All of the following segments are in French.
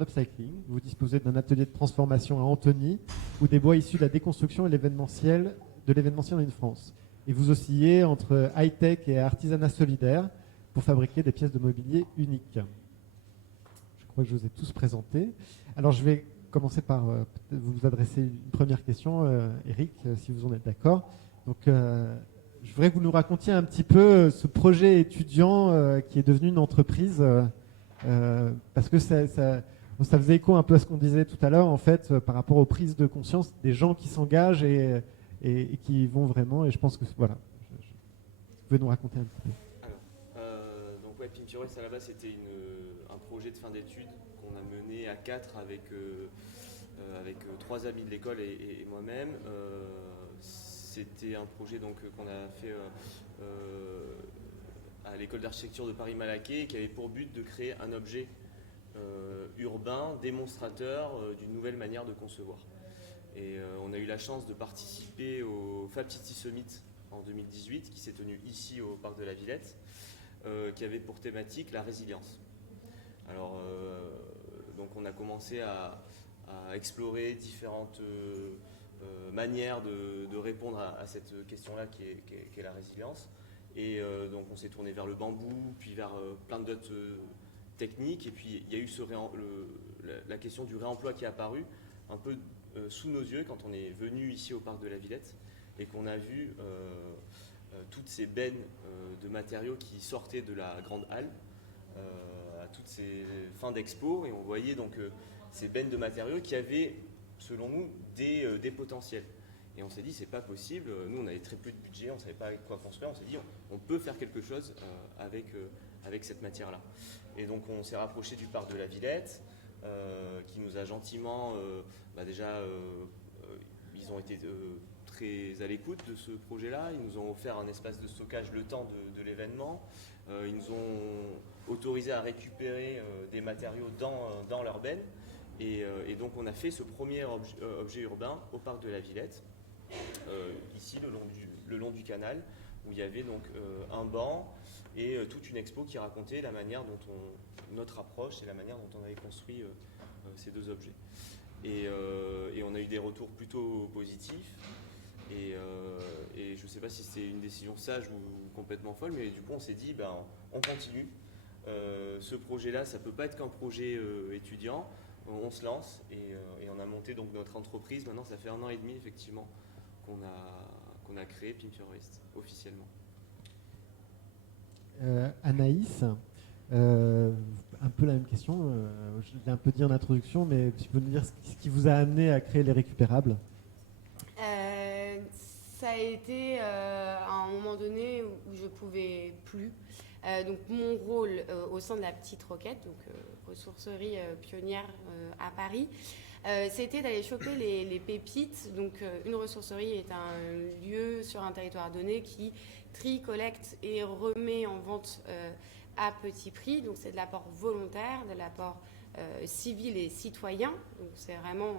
upcycling. Vous disposez d'un atelier de transformation à Antony, ou des bois issus de la déconstruction et de l'événementiel in France. Et vous oscillez entre high-tech et artisanat solidaire pour fabriquer des pièces de mobilier uniques. Je crois que je vous ai tous présentés. Alors je vais commencer par vous adresser une première question, Eric, si vous en êtes d'accord. Donc je voudrais que vous nous racontiez un petit peu ce projet étudiant qui est devenu une entreprise, parce que ça faisait écho un peu à ce qu'on disait tout à l'heure, en fait, par rapport aux prises de conscience des gens qui s'engagent et qui y vont vraiment. Et je pense que voilà, vous pouvez nous raconter un petit peu. Alors, donc ouais, Pinterest à la base c'était un projet de fin d'études qu'on a mené à 4 avec 3 amis de l'école et moi-même. C'était un projet donc qu'on a fait à l'école d'architecture de Paris-Malaquais qui avait pour but de créer un objet urbain démonstrateur d'une nouvelle manière de concevoir. Et on a eu la chance de participer au Fab City Summit en 2018 qui s'est tenu ici au Parc de la Villette, qui avait pour thématique la résilience. Alors, donc on a commencé à explorer différentes manières de répondre à cette question-là qui est la résilience. Et donc on s'est tourné vers le bambou, puis vers plein d'autres techniques. Et puis il y a eu la question du réemploi qui est apparue un peu sous nos yeux quand on est venu ici au Parc de la Villette et qu'on a vu toutes ces bennes de matériaux qui sortaient de la grande halle à toutes ces fins d'expo, et on voyait donc ces bennes de matériaux qui avaient, selon nous, des potentiels. Et on s'est dit, c'est pas possible, nous on avait très peu de budget, on savait pas quoi construire, on s'est dit, on peut faire quelque chose avec cette matière-là. Et donc on s'est rapproché du Parc de la Villette, qui nous a gentiment, ils ont été très à l'écoute de ce projet-là. Ils nous ont offert un espace de stockage le temps de l'événement. Ils nous ont autorisé à récupérer des matériaux dans leur benne. Et donc on a fait ce premier objet urbain au Parc de la Villette, ici le long du canal, où il y avait donc un banc et toute une expo qui racontait la manière dont notre approche et la manière dont on avait construit ces deux objets. Et on a eu des retours plutôt positifs. Et je ne sais pas si c'était une décision sage ou complètement folle, mais du coup on s'est dit, on continue. Ce projet-là, ça ne peut pas être qu'un projet étudiant. On se lance et on a monté donc notre entreprise. Maintenant, ça fait 1 an et demi effectivement qu'on a créé Pinterest officiellement. Anaïs, un peu la même question. Je l'ai un peu dit en introduction, mais tu peux nous dire ce qui vous a amené à créer les récupérables? Ça a été à un moment donné où je ne pouvais plus. Donc mon rôle au sein de la Petite Roquette, donc ressourcerie pionnière à Paris, c'était d'aller choper les pépites. Donc une ressourcerie est un lieu sur un territoire donné qui trie, collecte et remet en vente à petit prix. Donc c'est de l'apport volontaire, de l'apport civil et citoyen. Donc c'est vraiment,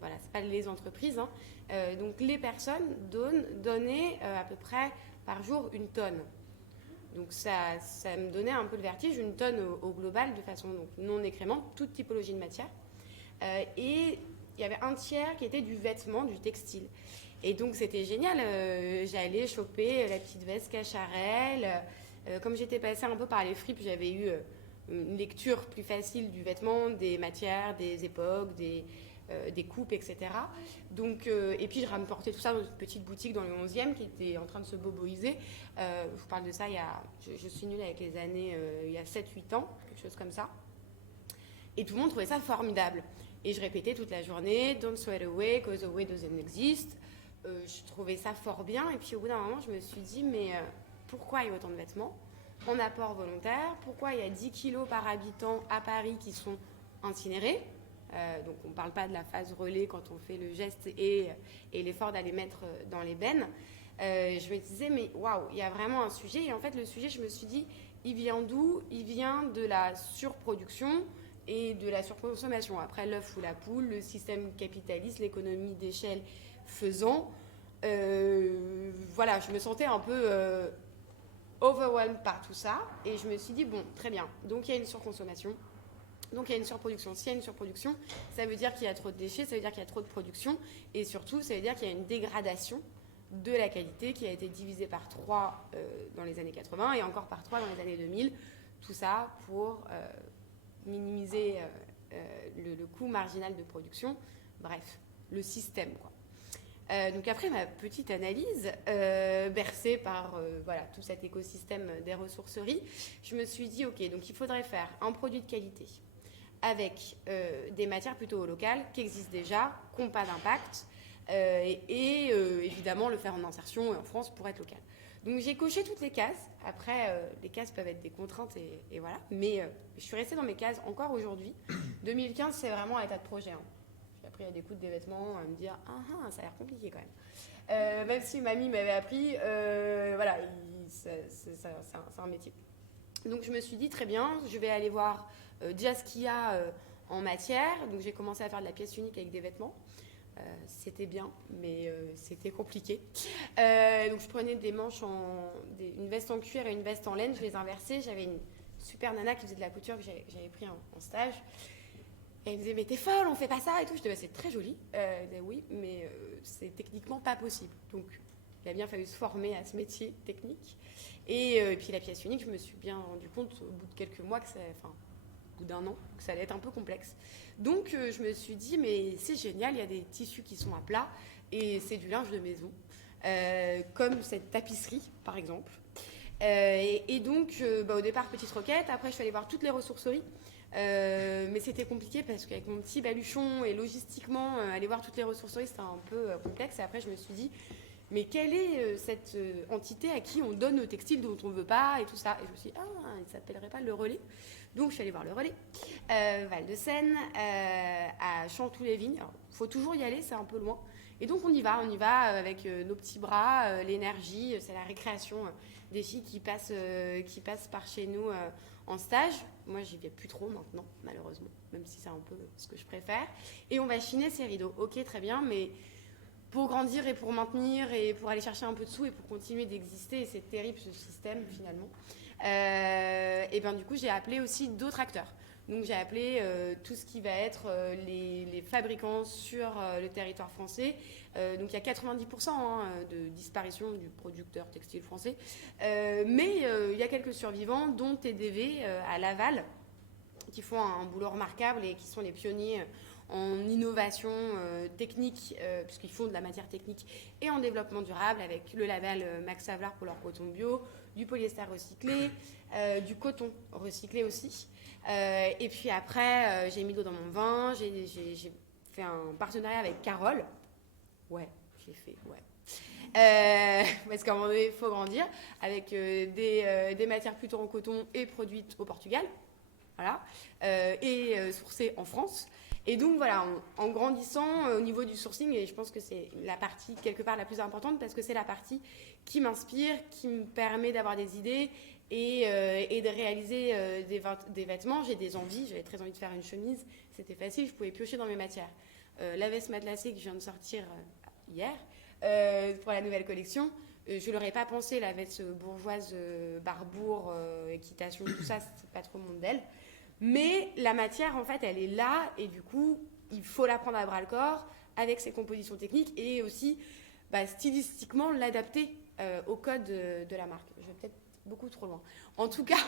voilà, c'est pas les entreprises, hein. Donc les personnes donnaient à peu près par jour 1 tonne. Donc ça me donnait un peu le vertige, 1 tonne au global, de façon donc, non écrémante, toute typologie de matière. Et il y avait un tiers qui était du vêtement, du textile. Et donc c'était génial, j'allais choper la petite veste Cacharel. Comme j'étais passée un peu par les fripes, j'avais eu une lecture plus facile du vêtement, des matières, des époques, des coupes, etc. Donc, et puis je rapportais tout ça dans une petite boutique dans le 11e qui était en train de se boboiser. Je vous parle de ça, je suis nulle avec les années, il y a 7-8 ans, quelque chose comme ça. Et tout le monde trouvait ça formidable. Et je répétais toute la journée, don't throw it away, because the way doesn't exist. Je trouvais ça fort bien. Et puis au bout d'un moment, je me suis dit, mais pourquoi il y a autant de vêtements en apport volontaire? Pourquoi il y a 10 kilos par habitant à Paris qui sont incinérés? Donc on ne parle pas de la phase relais quand on fait le geste et l'effort d'aller mettre dans les bennes. Je me disais, mais waouh, il y a vraiment un sujet. Et en fait, le sujet, je me suis dit, il vient d'où? Il vient de la surproduction et de la surconsommation. Après, l'œuf ou la poule, le système capitaliste, l'économie d'échelle faisant. Voilà, je me sentais un peu overwhelmed par tout ça. Et je me suis dit, bon, très bien. Donc, il y a une surconsommation. Donc il y a une surproduction. S'il y a une surproduction, ça veut dire qu'il y a trop de déchets, ça veut dire qu'il y a trop de production, et surtout, ça veut dire qu'il y a une dégradation de la qualité qui a été divisée par 3 dans les années 80 et encore par 3 dans les années 2000. Tout ça pour minimiser le coût marginal de production. Bref, le système, quoi. Donc après ma petite analyse, bercée par voilà, tout cet écosystème des ressourceries, je me suis dit, ok, donc il faudrait faire un produit de qualité avec des matières plutôt locales qui existent déjà, qui n'ont pas d'impact, et évidemment le faire en insertion en France pour être local. Donc j'ai coché toutes les cases. Après, les cases peuvent être des contraintes et voilà. Mais je suis restée dans mes cases encore aujourd'hui. 2015, c'est vraiment un état de projet. Hein. J'ai appris à des coups des vêtements, à me dire « Ah, ça a l'air compliqué quand même ». Même si mamie m'avait appris, voilà, c'est un métier. Donc je me suis dit très bien, je vais aller voir déjà ce qu'il y a en matière. Donc j'ai commencé à faire de la pièce unique avec des vêtements. C'était bien, mais c'était compliqué. Donc je prenais des manches, une veste en cuir et une veste en laine, je les inversais. J'avais une super nana qui faisait de la couture que j'avais pris en stage. Et elle me disait, mais t'es folle, on fait pas ça et tout. Je disais, bah, c'est très joli. Elle disait, oui, mais c'est techniquement pas possible. Donc il a bien fallu se former à ce métier technique. Et puis la pièce unique, je me suis bien rendu compte au bout de quelques mois, au bout d'un an, que ça allait être un peu complexe. Donc je me suis dit, mais c'est génial, il y a des tissus qui sont à plat et c'est du linge de maison, comme cette tapisserie par exemple. Et donc au départ, petite requête, après je suis allée voir toutes les ressourceries. Mais c'était compliqué parce qu'avec mon petit baluchon et logistiquement, aller voir toutes les ressourceries, c'était un peu complexe. Et après, je me suis dit, mais quelle est cette entité à qui on donne le textile dont on ne veut pas et tout ça. Et je me suis dit, il ne s'appellerait pas le relais. Donc, je suis allée voir le relais, Val-de-Seine, à Chanteloup-les-Vignes. Il faut toujours y aller, c'est un peu loin. Et donc, on y va avec nos petits bras, l'énergie, c'est la récréation des filles qui passent par chez nous en stage. Moi, j'y vais plus trop maintenant, malheureusement, même si c'est un peu ce que je préfère. Et on va chiner ces rideaux. Ok, très bien, mais pour grandir et pour maintenir et pour aller chercher un peu de sous et pour continuer d'exister, et c'est terrible ce système finalement, et bien du coup, j'ai appelé aussi d'autres acteurs. Donc j'ai appelé tout ce qui va être les fabricants sur le territoire français. Donc il y a 90% de disparition du producteur textile français. Mais il y a quelques survivants, dont TDV à Laval, qui font un boulot remarquable et qui sont les pionniers en innovation technique, puisqu'ils font de la matière technique, et en développement durable, avec le label Max Havelaar pour leur coton bio, du polyester recyclé, du coton recyclé aussi. Et puis après, j'ai mis l'eau dans mon vin, j'ai fait un partenariat avec Carole. Ouais, j'ai fait, ouais. Parce qu'à un moment donné, il faut grandir, avec des matières plutôt en coton et produites au Portugal, voilà, et sourcées en France. Et donc voilà, en grandissant au niveau du sourcing, et je pense que c'est la partie quelque part la plus importante, parce que c'est la partie qui m'inspire, qui me permet d'avoir des idées et de réaliser des vêtements. J'ai des envies, j'avais très envie de faire une chemise, c'était facile, je pouvais piocher dans mes matières. La veste matelassée que je viens de sortir hier pour la nouvelle collection, je ne l'aurais pas pensé, la veste bourgeoise, barbour, équitation, tout ça, c'est pas trop mon modèle. Mais la matière, en fait, elle est là, et du coup, il faut la prendre à bras-le-corps avec ses compositions techniques et aussi stylistiquement l'adapter au code de la marque. Je vais peut-être beaucoup trop loin. En tout cas,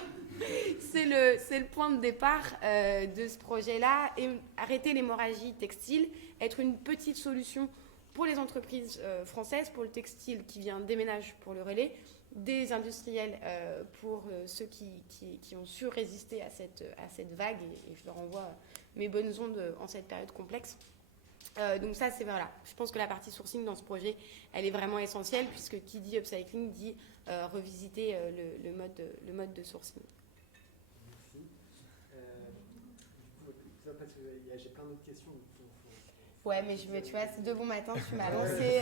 c'est le point de départ de ce projet-là, et arrêter l'hémorragie textile, être une petite solution pour les entreprises françaises, pour le textile qui vient des ménages pour le relais, des industriels pour ceux qui ont su résister à cette vague, et je leur envoie mes bonnes ondes en cette période complexe. Donc ça, c'est voilà. Je pense que la partie sourcing dans ce projet, elle est vraiment essentielle, puisque qui dit upcycling dit revisiter le mode de sourcing. Merci. Du coup, j'ai plein d'autres questions. Ouais, mais tu vois, c'est de bon matin, tu m'as lancé.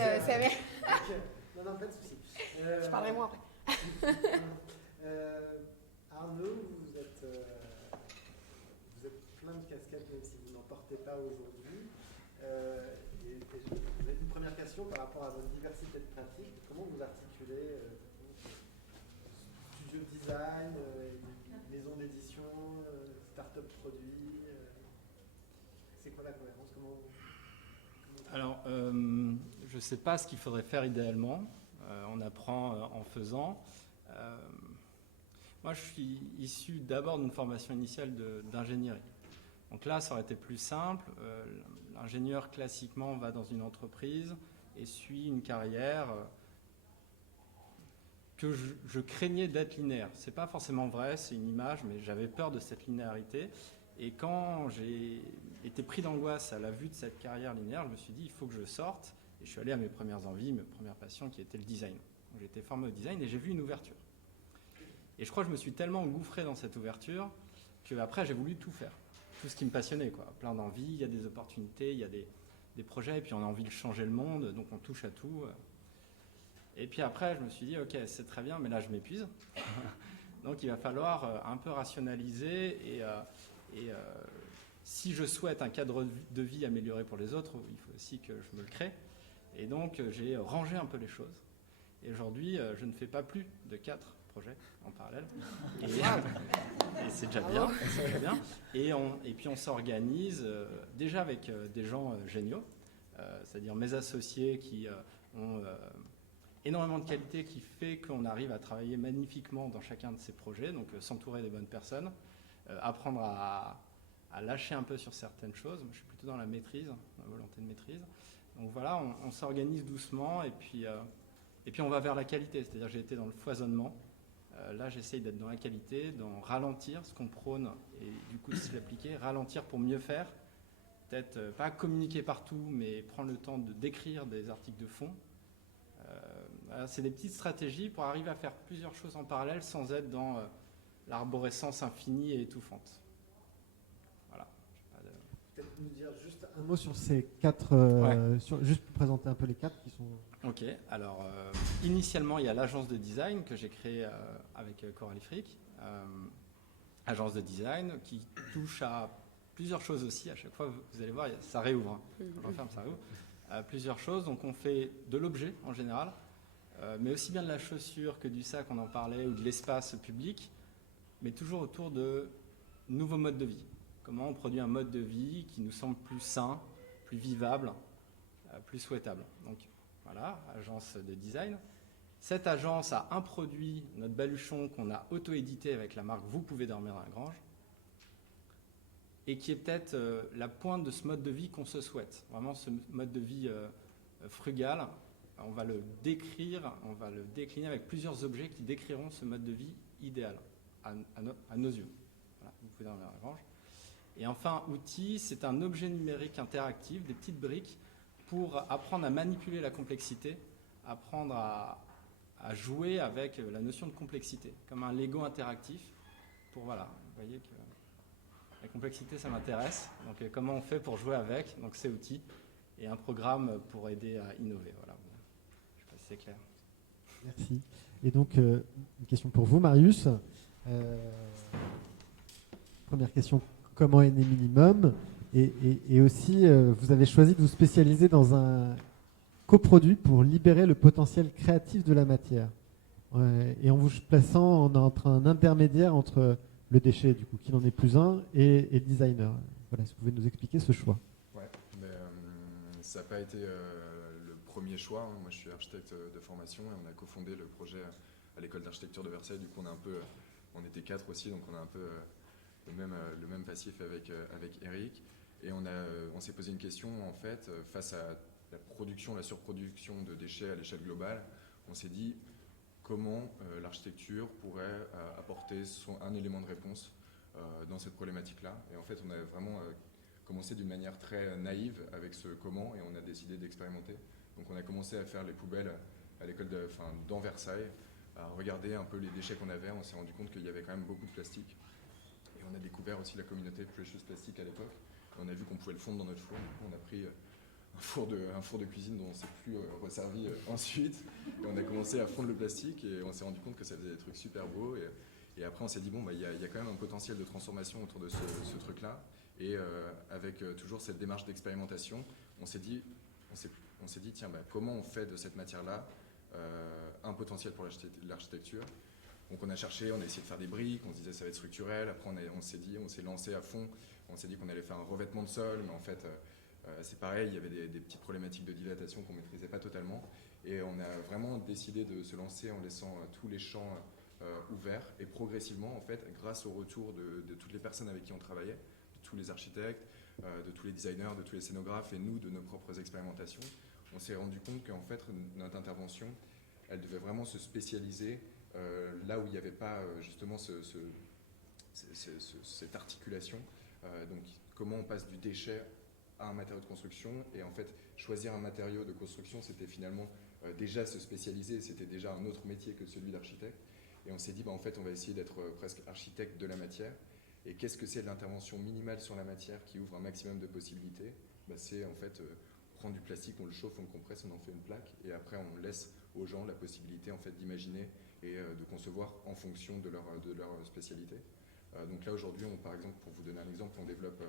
Non, pas de souci. Je parlerai moins après. Arnaud, vous êtes plein de casquettes, même si vous n'en portez pas aujourd'hui. Et vous avez une première question par rapport à votre diversité de pratiques. Comment vous articulez studio design, maison d'édition, start-up produit Alors, je ne sais pas ce qu'il faudrait faire idéalement. On apprend en faisant. Moi, je suis issu d'abord d'une formation initiale d'ingénierie. Donc là, ça aurait été plus simple. L'ingénieur, classiquement, va dans une entreprise et suit une carrière que je craignais d'être linéaire. Ce n'est pas forcément vrai, c'est une image, mais j'avais peur de cette linéarité. Et quand j'ai été pris d'angoisse à la vue de cette carrière linéaire, je me suis dit, il faut que je sorte. Et je suis allé à mes premières envies, mes premières passions, qui étaient le design. Donc j'ai été formé au design et j'ai vu une ouverture. Et je crois que je me suis tellement engouffré dans cette ouverture qu'après, j'ai voulu tout faire. Tout ce qui me passionnait, quoi. Plein d'envies, il y a des opportunités, il y a des projets, et puis on a envie de changer le monde, donc on touche à tout. Et puis après, je me suis dit, ok, c'est très bien, mais là, je m'épuise. Donc il va falloir un peu rationaliser et si je souhaite un cadre de vie amélioré pour les autres, il faut aussi que je me le crée. Et donc j'ai rangé un peu les choses. Et aujourd'hui, je ne fais pas plus de 4 projets en parallèle. Et c'est déjà bien. C'est déjà bien. Et puis on s'organise déjà avec des gens géniaux, c'est-à-dire mes associés qui ont énormément de qualité qui fait qu'on arrive à travailler magnifiquement dans chacun de ces projets, donc s'entourer des bonnes personnes, apprendre à lâcher un peu sur certaines choses. Moi, je suis plutôt dans la maîtrise, la volonté de maîtrise. Donc voilà, on s'organise doucement et puis on va vers la qualité, c'est-à-dire j'ai été dans le foisonnement. Là, j'essaye d'être dans la qualité, dans ralentir ce qu'on prône et du coup de se l'appliquer, ralentir pour mieux faire. Peut-être pas communiquer partout, mais prendre le temps de d'écrire des articles de fond. Voilà, c'est des petites stratégies pour arriver à faire plusieurs choses en parallèle sans être dans l'arborescence infinie et étouffante. Voilà. Peut-être nous dire juste un mot sur ces 4, juste pour présenter un peu les 4 qui sont... Ok, alors initialement il y a l'agence de design que j'ai créée avec Coralie Frick, agence de design qui touche à plusieurs choses aussi. À chaque fois vous allez voir, ça réouvre, hein. Je referme, ça réouvre. Plusieurs choses, donc on fait de l'objet en général, mais aussi bien de la chaussure que du sac, on en parlait, ou de l'espace public, mais toujours autour de nouveaux modes de vie. Comment on produit un mode de vie qui nous semble plus sain, plus vivable, plus souhaitable. Donc voilà, agence de design. Cette agence a un produit, notre baluchon, qu'on a auto-édité avec la marque Vous pouvez dormir dans la grange, et qui est peut-être la pointe de ce mode de vie qu'on se souhaite. Vraiment ce mode de vie frugal, on va le décrire, on va le décliner avec plusieurs objets qui décriront ce mode de vie idéal à nos yeux. Voilà, Vous pouvez dormir dans la grange. Et enfin, outil, c'est un objet numérique interactif, des petites briques, pour apprendre à manipuler la complexité, apprendre à jouer avec la notion de complexité, comme un Lego interactif, pour, voilà, vous voyez que la complexité, ça m'intéresse, donc comment on fait pour jouer avec, donc ces outils, et un programme pour aider à innover, voilà. Je ne sais pas si c'est clair. Merci. Et donc, une question pour vous, Marius. Première question, comment est né Minimum ? Et aussi, vous avez choisi de vous spécialiser dans un coproduit pour libérer le potentiel créatif de la matière. Et en vous plaçant entre un intermédiaire entre le déchet, du coup, qui n'en est plus un, et le designer. Voilà, est-ce que vous pouvez nous expliquer ce choix ? Ouais, mais ça n'a pas été le premier choix. Hein. Moi, je suis architecte de formation et on a cofondé le projet à l'école d'architecture de Versailles. Du coup, on était 4 aussi, donc on a un peu le même passif avec Eric. Et on s'est posé une question, en fait, face à la surproduction de déchets à l'échelle globale. On s'est dit comment l'architecture pourrait apporter un élément de réponse dans cette problématique-là. Et en fait, on a vraiment commencé d'une manière très naïve avec ce comment et on a décidé d'expérimenter. Donc on a commencé à faire les poubelles à l'école dans Versailles, à regarder un peu les déchets qu'on avait. On s'est rendu compte qu'il y avait quand même beaucoup de plastique. Et on a découvert aussi la communauté Precious Plastic à l'époque. On a vu qu'on pouvait le fondre dans notre four. Du coup, on a pris un four de cuisine dont on ne s'est plus resservi ensuite. Et on a commencé à fondre le plastique et on s'est rendu compte que ça faisait des trucs super beaux. Et après, on s'est dit, bon, il y a quand même un potentiel de transformation autour de ce truc-là. Et avec toujours cette démarche d'expérimentation, on s'est dit, tiens, comment on fait de cette matière-là un potentiel pour l'architecture. Donc on a cherché, on a essayé de faire des briques, on se disait ça va être structurel. Après, on s'est lancé à fond. On s'est dit qu'on allait faire un revêtement de sol, mais en fait, C'est pareil, il y avait des petites problématiques de dilatation qu'on ne maîtrisait pas totalement. Et on a vraiment décidé de se lancer en laissant tous les champs ouverts. Et progressivement, en fait, grâce au retour de toutes les personnes avec qui on travaillait, de tous les architectes, de tous les designers, de tous les scénographes et nous, de nos propres expérimentations, on s'est rendu compte qu'en fait, notre intervention, elle devait vraiment se spécialiser là où il n'y avait pas justement cette articulation. Donc, comment on passe du déchet à un matériau de construction, et en fait, choisir un matériau de construction, c'était finalement déjà se spécialiser, c'était déjà un autre métier que celui d'architecte. Et on s'est dit, en fait, on va essayer d'être presque architecte de la matière. Et qu'est-ce que c'est l'intervention minimale sur la matière qui ouvre un maximum de possibilités? C'est en fait prendre du plastique, on le chauffe, on le compresse, on en fait une plaque, et après on laisse aux gens la possibilité en fait d'imaginer et de concevoir en fonction de leur spécialité. Donc là aujourd'hui, par exemple, pour vous donner un exemple, on développe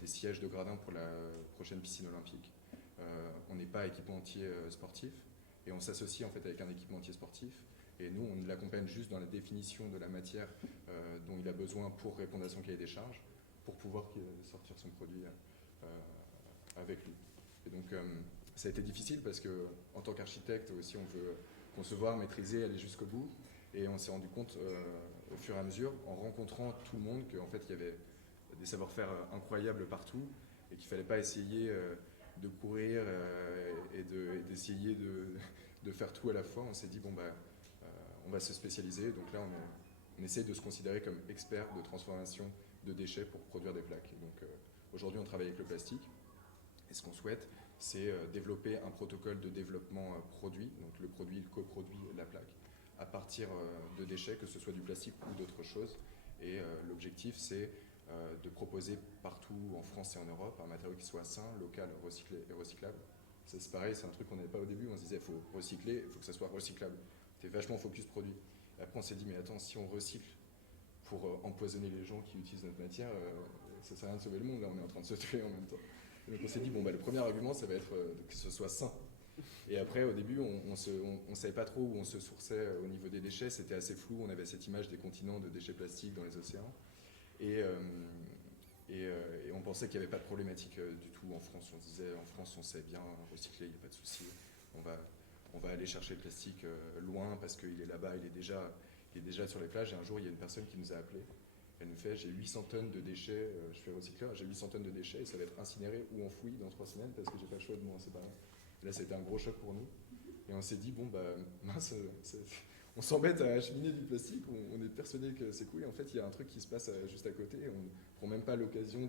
des sièges de gradins pour la prochaine piscine olympique. On n'est pas équipementier sportif, et on s'associe en fait avec un équipementier sportif, et nous on l'accompagne juste dans la définition de la matière dont il a besoin pour répondre à son cahier des charges, pour pouvoir sortir son produit avec lui. Et donc ça a été difficile parce que en tant qu'architecte aussi, on veut concevoir, maîtriser, aller jusqu'au bout, et on s'est rendu compte au fur et à mesure, en rencontrant tout le monde, qu'en fait il y avait des savoir-faire incroyables partout, et qu'il ne fallait pas essayer de courir et d'essayer de faire tout à la fois. On s'est dit, on va se spécialiser. Donc là, on essaie de se considérer comme expert de transformation de déchets pour produire des plaques. Et donc aujourd'hui, on travaille avec le plastique. Et ce qu'on souhaite, c'est développer un protocole de développement produit, donc le produit, le coproduit, la plaque, à partir de déchets, que ce soit du plastique ou d'autres choses. Et l'objectif, c'est de proposer partout en France et en Europe un matériau qui soit sain, local, recyclé et recyclable. C'est pareil, c'est un truc qu'on n'avait pas au début. On se disait, il faut recycler, il faut que ça soit recyclable. C'était vachement focus produit. Et après, on s'est dit, mais attends, si on recycle pour empoisonner les gens qui utilisent notre matière, ça ne sert à rien de sauver le monde. Là, on est en train de se tuer en même temps. Et donc on s'est dit, le premier argument, ça va être que ce soit sain. Et après, au début, on ne savait pas trop où on se sourçait au niveau des déchets. C'était assez flou. On avait cette image des continents de déchets plastiques dans les océans. Et on pensait qu'il n'y avait pas de problématique du tout en France. On se disait, en France, on sait bien recycler, il n'y a pas de souci. On va aller chercher le plastique loin parce qu'il est là-bas, il est déjà sur les plages. Et un jour, il y a une personne qui nous a appelés. Elle nous fait, j'ai 800 tonnes de déchets, je fais recycleur, j'ai 800 tonnes de déchets et ça va être incinéré ou enfoui dans 3 semaines parce que j'ai pas le choix de m'en séparer. Et là, ça a été un gros choc pour nous. Et on s'est dit, mince, on s'embête à acheminer du plastique, on est persuadé que c'est cool. Et en fait, il y a un truc qui se passe juste à côté. Et on ne prend même pas l'occasion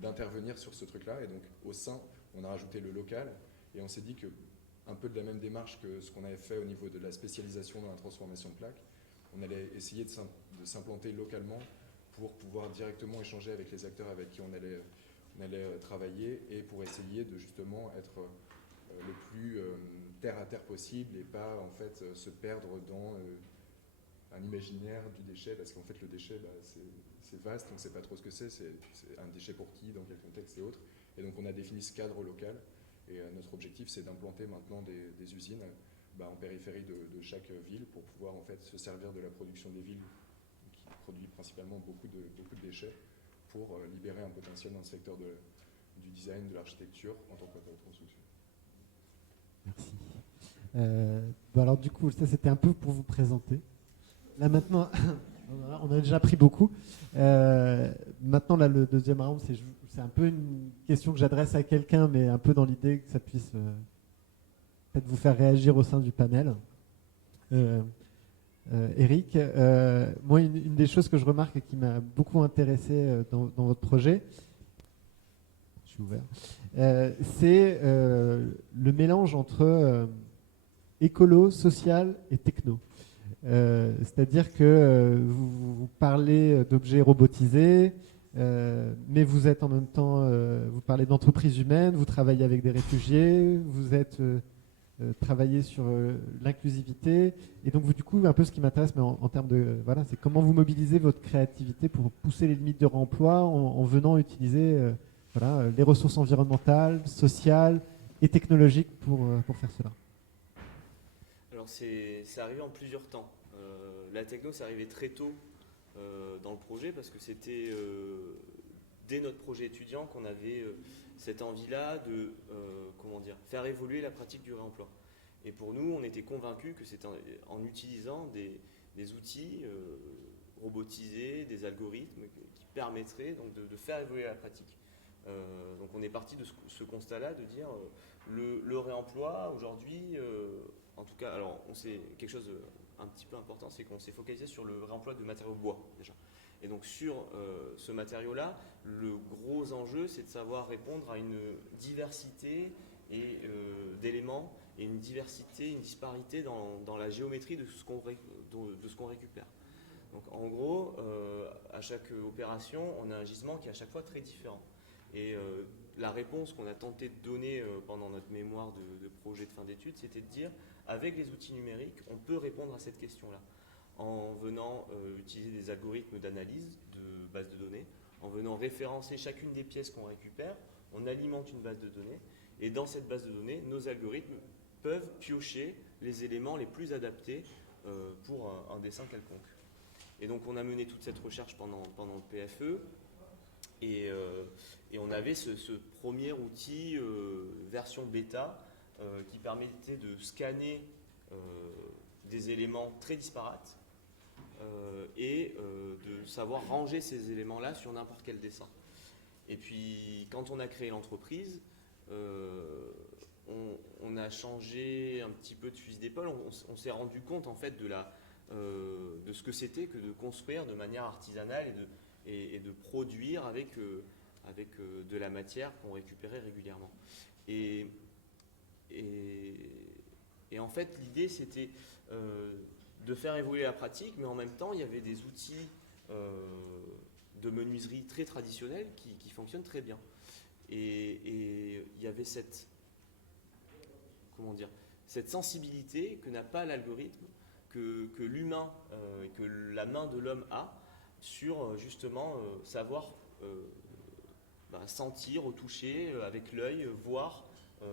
d'intervenir sur ce truc-là. Et donc, au sein, on a rajouté le local. Et on s'est dit que, un peu de la même démarche que ce qu'on avait fait au niveau de la spécialisation dans la transformation de plaques, on allait essayer de s'implanter localement pour pouvoir directement échanger avec les acteurs avec qui on allait travailler, et pour essayer de justement être le plus terre à terre possible et pas en fait se perdre dans un imaginaire du déchet, parce qu'en fait le déchet c'est vaste, on ne sait pas trop ce que c'est un déchet pour qui, dans quel contexte et autres. Et donc on a défini ce cadre local, et notre objectif c'est d'implanter maintenant des usines en périphérie de chaque ville pour pouvoir en fait se servir de la production des villes qui produit principalement beaucoup de déchets pour libérer un potentiel dans le secteur du design, de l'architecture en tant que construction. Merci. Alors du coup, ça c'était un peu pour vous présenter. Là maintenant, on a déjà pris beaucoup. Maintenant, là, le deuxième round, c'est un peu une question que j'adresse à quelqu'un, mais un peu dans l'idée que ça puisse peut-être vous faire réagir au sein du panel. Eric, moi, une des choses que je remarque et qui m'a beaucoup intéressé dans votre projet, je suis ouvert, c'est le mélange entre écolo, social et techno. C'est-à-dire que vous parlez d'objets robotisés, mais vous êtes en même temps, vous parlez d'entreprises humaines, vous travaillez avec des réfugiés, vous êtes travaillez sur l'inclusivité, et donc du coup un peu ce qui m'intéresse, mais en termes de c'est comment vous mobilisez votre créativité pour pousser les limites de réemploi en venant utiliser les ressources environnementales, sociales et technologiques pour faire cela. Alors c'est arrivé en plusieurs temps. La techno, c'est arrivé très tôt dans le projet parce que c'était dès notre projet étudiant qu'on avait cette envie-là de faire évoluer la pratique du réemploi. Et pour nous, on était convaincus que c'est en utilisant des outils robotisés, des algorithmes qui permettraient donc de faire évoluer la pratique. Donc on est parti de ce constat-là, de dire le réemploi aujourd'hui, en tout cas, alors on sait quelque chose un petit peu important, c'est qu'on s'est focalisé sur le réemploi de matériaux bois déjà. Et donc sur ce matériau-là, le gros enjeu, c'est de savoir répondre à une diversité d'éléments et une diversité, une disparité dans la géométrie de ce qu'on récupère. Donc en gros, à chaque opération, on a un gisement qui est à chaque fois très différent. Et la réponse qu'on a tenté de donner pendant notre mémoire de projet de fin d'études, c'était de dire, avec les outils numériques, on peut répondre à cette question-là, en venant utiliser des algorithmes d'analyse de bases de données, en venant référencer chacune des pièces qu'on récupère, on alimente une base de données, et dans cette base de données, nos algorithmes peuvent piocher les éléments les plus adaptés pour un dessin quelconque. Et donc on a mené toute cette recherche pendant le PFE, et on avait ce premier outil version bêta qui permettait de scanner des éléments très disparates et de savoir ranger ces éléments-là sur n'importe quel dessin. Et puis quand on a créé l'entreprise, on a changé un petit peu de fusil d'épaule. On s'est rendu compte en fait de ce que c'était que de construire de manière artisanale et de produire avec de la matière qu'on récupérait régulièrement. Et en fait, l'idée, c'était de faire évoluer la pratique, mais en même temps, il y avait des outils de menuiserie très traditionnels qui fonctionnent très bien. Et il y avait cette sensibilité que n'a pas l'algorithme, que l'humain, que la main de l'homme a, sur justement savoir sentir au toucher avec l'œil, voir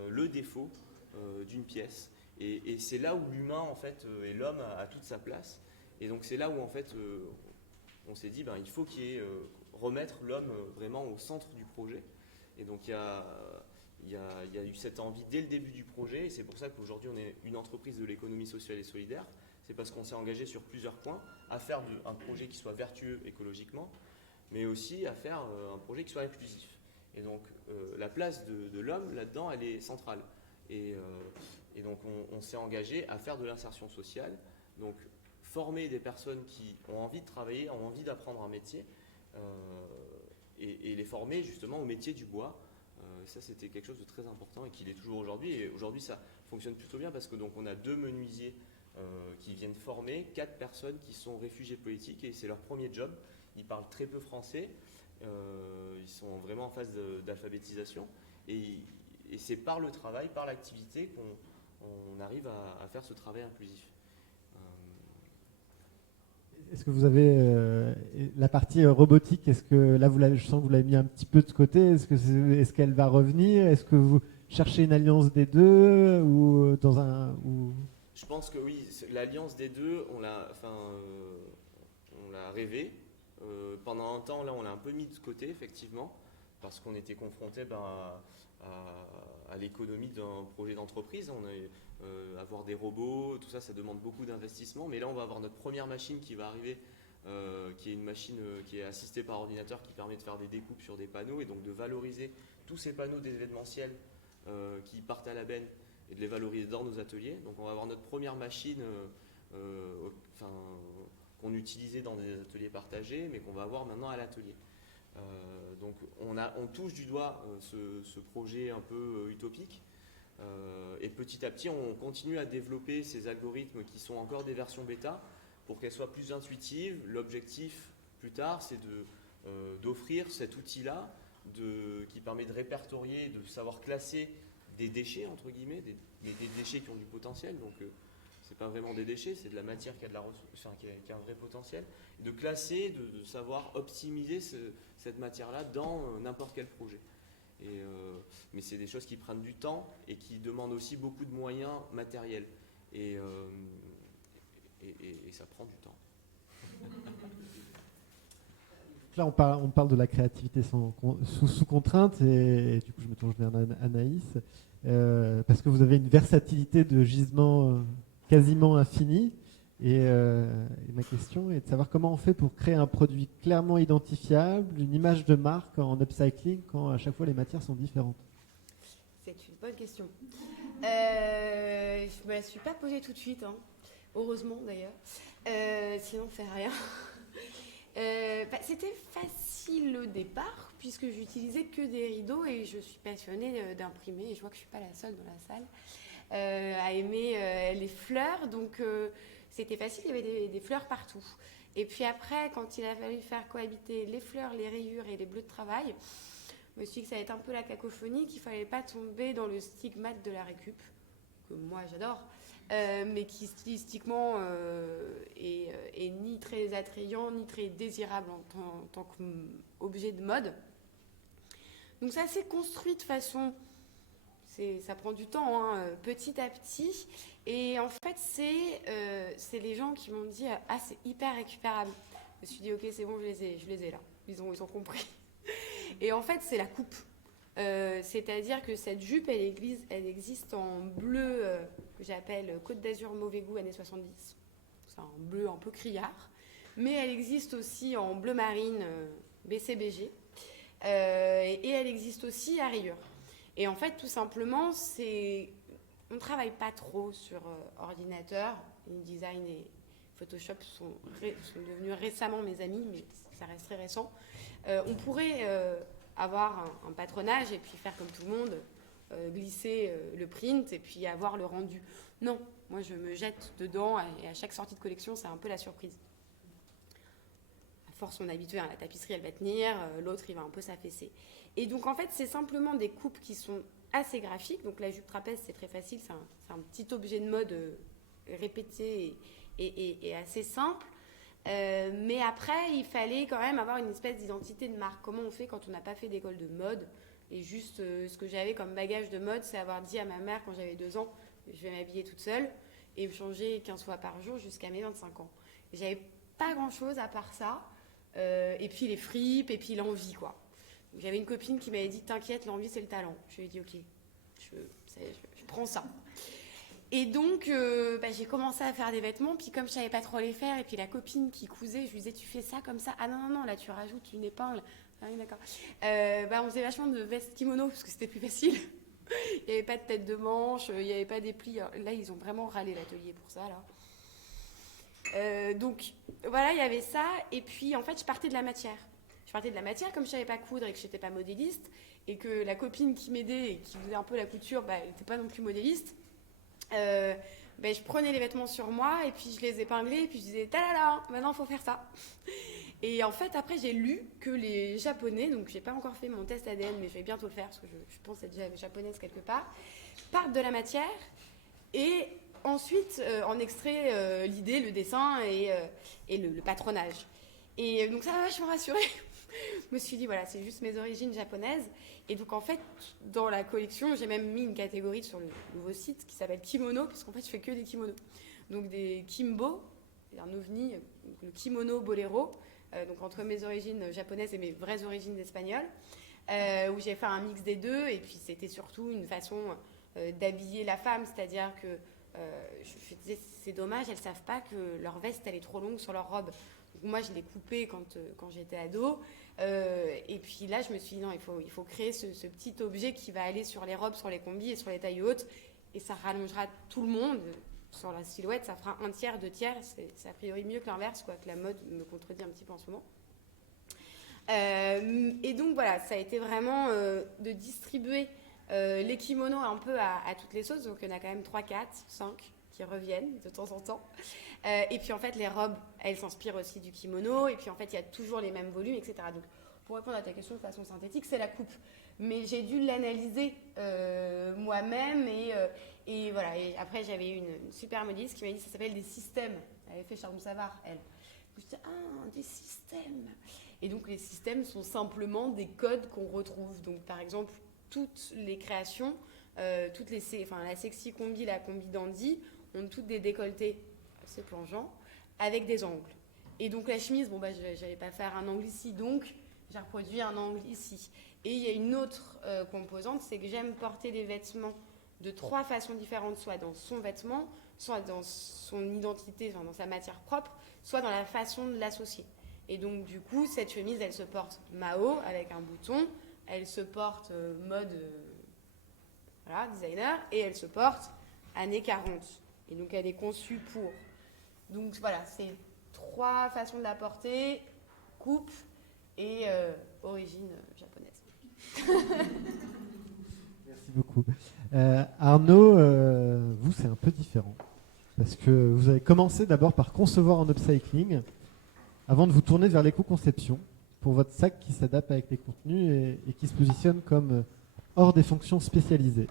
le défaut d'une pièce. Et c'est là où l'humain en fait et l'homme a toute sa place. Et donc c'est là où en fait on s'est dit il faut remettre l'homme vraiment au centre du projet. Et donc il y a eu cette envie dès le début du projet, et c'est pour ça qu'aujourd'hui on est une entreprise de l'économie sociale et solidaire. C'est parce qu'on s'est engagé sur plusieurs points à faire un projet qui soit vertueux écologiquement, mais aussi à faire un projet qui soit inclusif. Et donc la place de l'homme là-dedans, elle est centrale. Et donc on s'est engagé à faire de l'insertion sociale, donc former des personnes qui ont envie de travailler, ont envie d'apprendre un métier, et les former justement au métier du bois. Ça, c'était quelque chose de très important et qui l'est toujours aujourd'hui. Et aujourd'hui, ça fonctionne plutôt bien parce que donc on a 2 menuisiers qui viennent former 4 personnes qui sont réfugiés politiques, et c'est leur premier job. Ils parlent très peu français, ils sont vraiment en phase d'alphabétisation, et c'est par le travail, par l'activité qu'on arrive à faire ce travail inclusif. Est-ce que vous avez la partie robotique, est-ce que là je sens que vous l'avez mis un petit peu de côté, est-ce qu'elle va revenir, est-ce que vous cherchez une alliance des deux Je pense que oui, l'alliance des deux, on l'a rêvé. Pendant un temps, là, on l'a un peu mis de côté, effectivement, parce qu'on était confronté à l'économie d'un projet d'entreprise. Avoir des robots, tout ça, ça demande beaucoup d'investissement. Mais là, on va avoir notre première machine qui va arriver, qui est une machine qui est assistée par ordinateur, qui permet de faire des découpes sur des panneaux et donc de valoriser tous ces panneaux d'événementiel qui partent à la benne et de les valoriser dans nos ateliers. Donc on va avoir notre première machine qu'on utilisait dans des ateliers partagés, mais qu'on va avoir maintenant à l'atelier. Donc on touche du doigt ce projet un peu utopique, et petit à petit on continue à développer ces algorithmes qui sont encore des versions bêta pour qu'elles soient plus intuitives. L'objectif plus tard, c'est d'offrir cet outil-là qui permet de répertorier, de savoir classer des déchets, entre guillemets, des déchets qui ont du potentiel. Donc c'est pas vraiment des déchets, c'est de la matière qui a qui a un vrai potentiel. Et de classer, de savoir optimiser cette matière-là dans n'importe quel projet. Mais c'est des choses qui prennent du temps et qui demandent aussi beaucoup de moyens matériels. Et ça prend du temps. Donc là, on parle de la créativité sous contrainte, et du coup, je me tourne vers Anaïs, parce que vous avez une versatilité de gisement quasiment infinie. Et ma question est de savoir comment on fait pour créer un produit clairement identifiable, une image de marque en upcycling, quand à chaque fois les matières sont différentes. C'est une bonne question. Je me la suis pas posée tout de suite, hein. Heureusement d'ailleurs. Sinon, on fait rien. C'était facile au départ, puisque j'utilisais que des rideaux et je suis passionnée d'imprimer. Et je vois que je suis pas la seule dans la salle à aimer les fleurs. Donc, c'était facile, il y avait des fleurs partout. Et puis après, quand il a fallu faire cohabiter les fleurs, les rayures et les bleus de travail, je me suis dit que ça allait être un peu la cacophonie, qu'il ne fallait pas tomber dans le stigmate de la récup, que moi j'adore, mais qui stylistiquement est ni très attrayant, ni très désirable en tant qu'objet de mode. Donc ça s'est construit de façon... ça prend du temps, hein, petit à petit. Et en fait, c'est les gens qui m'ont dit « Ah, c'est hyper récupérable ». Je me suis dit « Ok, c'est bon, je les ai là. » Ils ont compris. Et en fait, c'est la coupe. C'est-à-dire que cette jupe, elle existe en bleu que j'appelle Côte d'Azur mauvais goût années 70. C'est un bleu un peu criard. Mais elle existe aussi en bleu marine BCBG. Et elle existe aussi à rayures. Et en fait, tout simplement, on ne travaille pas trop sur ordinateur. InDesign et Photoshop sont devenus récemment mes amis, mais ça reste très récent. On pourrait avoir un patronage et puis faire comme tout le monde, glisser le print et puis avoir le rendu. Non, moi je me jette dedans et à chaque sortie de collection, c'est un peu la surprise. À force, on est habitué, la tapisserie, elle va tenir, l'autre, il va un peu s'affaisser. Et donc, en fait, c'est simplement des coupes qui sont assez graphiques. Donc, la jupe trapèze, c'est très facile. C'est un petit objet de mode répété et assez simple. Mais après, il fallait quand même avoir une espèce d'identité de marque. Comment on fait quand on n'a pas fait d'école de mode? Et juste, ce que j'avais comme bagage de mode, c'est avoir dit à ma mère, quand j'avais 2 ans, je vais m'habiller toute seule et me changer 15 fois par jour jusqu'à mes 25 ans. Et j'avais pas grand-chose à part ça. Et puis les fripes, et puis l'envie, quoi. J'avais une copine qui m'avait dit « T'inquiète, l'envie, c'est le talent ». Je lui ai dit « Ok, je prends ça ». Et donc, j'ai commencé à faire des vêtements, puis comme je savais pas trop les faire, et puis la copine qui cousait, je lui disais « Tu fais ça comme ça ?»« Ah non, là, tu rajoutes une épingle. » Ah oui, d'accord. On faisait vachement de vestes kimono, parce que c'était plus facile. Il n'y avait pas de tête de manche, il n'y avait pas des plis. Là, ils ont vraiment râlé l'atelier pour ça, là. Donc, voilà, il y avait ça. Et puis, en fait, je partais de la matière. Comme je savais pas coudre et que je n'étais pas modéliste, et que la copine qui m'aidait et qui faisait un peu la couture, elle n'était pas non plus modéliste, je prenais les vêtements sur moi et puis je les épinglais et puis je disais « Ta-da-da, maintenant il faut faire ça ». Et en fait, après, j'ai lu que les Japonais, donc j'ai pas encore fait mon test ADN, mais je vais bientôt le faire parce que je pense être déjà japonaise quelque part, partent de la matière et ensuite en extrait l'idée, le dessin et le patronage. Et donc ça m'a vachement rassurée. Je me suis dit, voilà, c'est juste mes origines japonaises. Et donc, en fait, dans la collection, j'ai même mis une catégorie sur le nouveau site qui s'appelle kimono, parce qu'en fait, je fais que des kimonos. Donc, des kimbo, c'est un ovni, donc le kimono boléro, donc entre mes origines japonaises et mes vraies origines espagnoles, où j'ai fait un mix des deux. Et puis, c'était surtout une façon d'habiller la femme, c'est-à-dire que je disais, c'est dommage, elles ne savent pas que leur veste, elle est trop longue sur leur robe. Donc, moi, je l'ai coupée quand j'étais ado. Et puis là, je me suis dit, non, il faut créer ce petit objet qui va aller sur les robes, sur les combis et sur les tailles hautes. Et ça rallongera tout le monde. Sur la silhouette, ça fera 1/3, 2/3. C'est a priori mieux que l'inverse, quoi, que la mode me contredit un petit peu en ce moment. Et donc, voilà, ça a été vraiment de distribuer les kimonos un peu à toutes les sauces. Donc, il y en a quand même 3, 4, 5 qui reviennent de temps en temps. Et puis en fait, les robes, elles s'inspirent aussi du kimono. Et puis en fait, il y a toujours les mêmes volumes, etc. Donc, pour répondre à ta question de façon synthétique, c'est la coupe. Mais j'ai dû l'analyser moi-même. Et voilà. Et après, j'avais une super modiste qui m'a dit ça s'appelle des systèmes. Elle avait fait Charles Savard, elle. Donc, je dis des systèmes. Et donc, les systèmes sont simplement des codes qu'on retrouve. Donc, par exemple, toutes les créations, la sexy combi, la combi dandy, ont toutes des décolletés assez plongeants avec des angles. Et donc la chemise, bon, bah, je n'allais pas faire un angle ici, donc j'ai reproduit un angle ici. Et il y a une autre composante, c'est que j'aime porter des vêtements de 3 façons différentes, soit dans son vêtement, soit dans son identité, enfin, dans sa matière propre, soit dans la façon de l'associer. Et donc du coup, cette chemise, elle se porte Mao avec un bouton, elle se porte mode voilà, designer, et elle se porte années 40. Et donc elle est conçue pour. Donc voilà, c'est 3 façons de la porter, coupe et origine japonaise. Merci beaucoup. Arnaud, vous, c'est un peu différent. Parce que vous avez commencé d'abord par concevoir en upcycling, avant de vous tourner vers l'éco-conception, pour votre sac qui s'adapte avec les contenus et qui se positionne comme hors des fonctions spécialisées.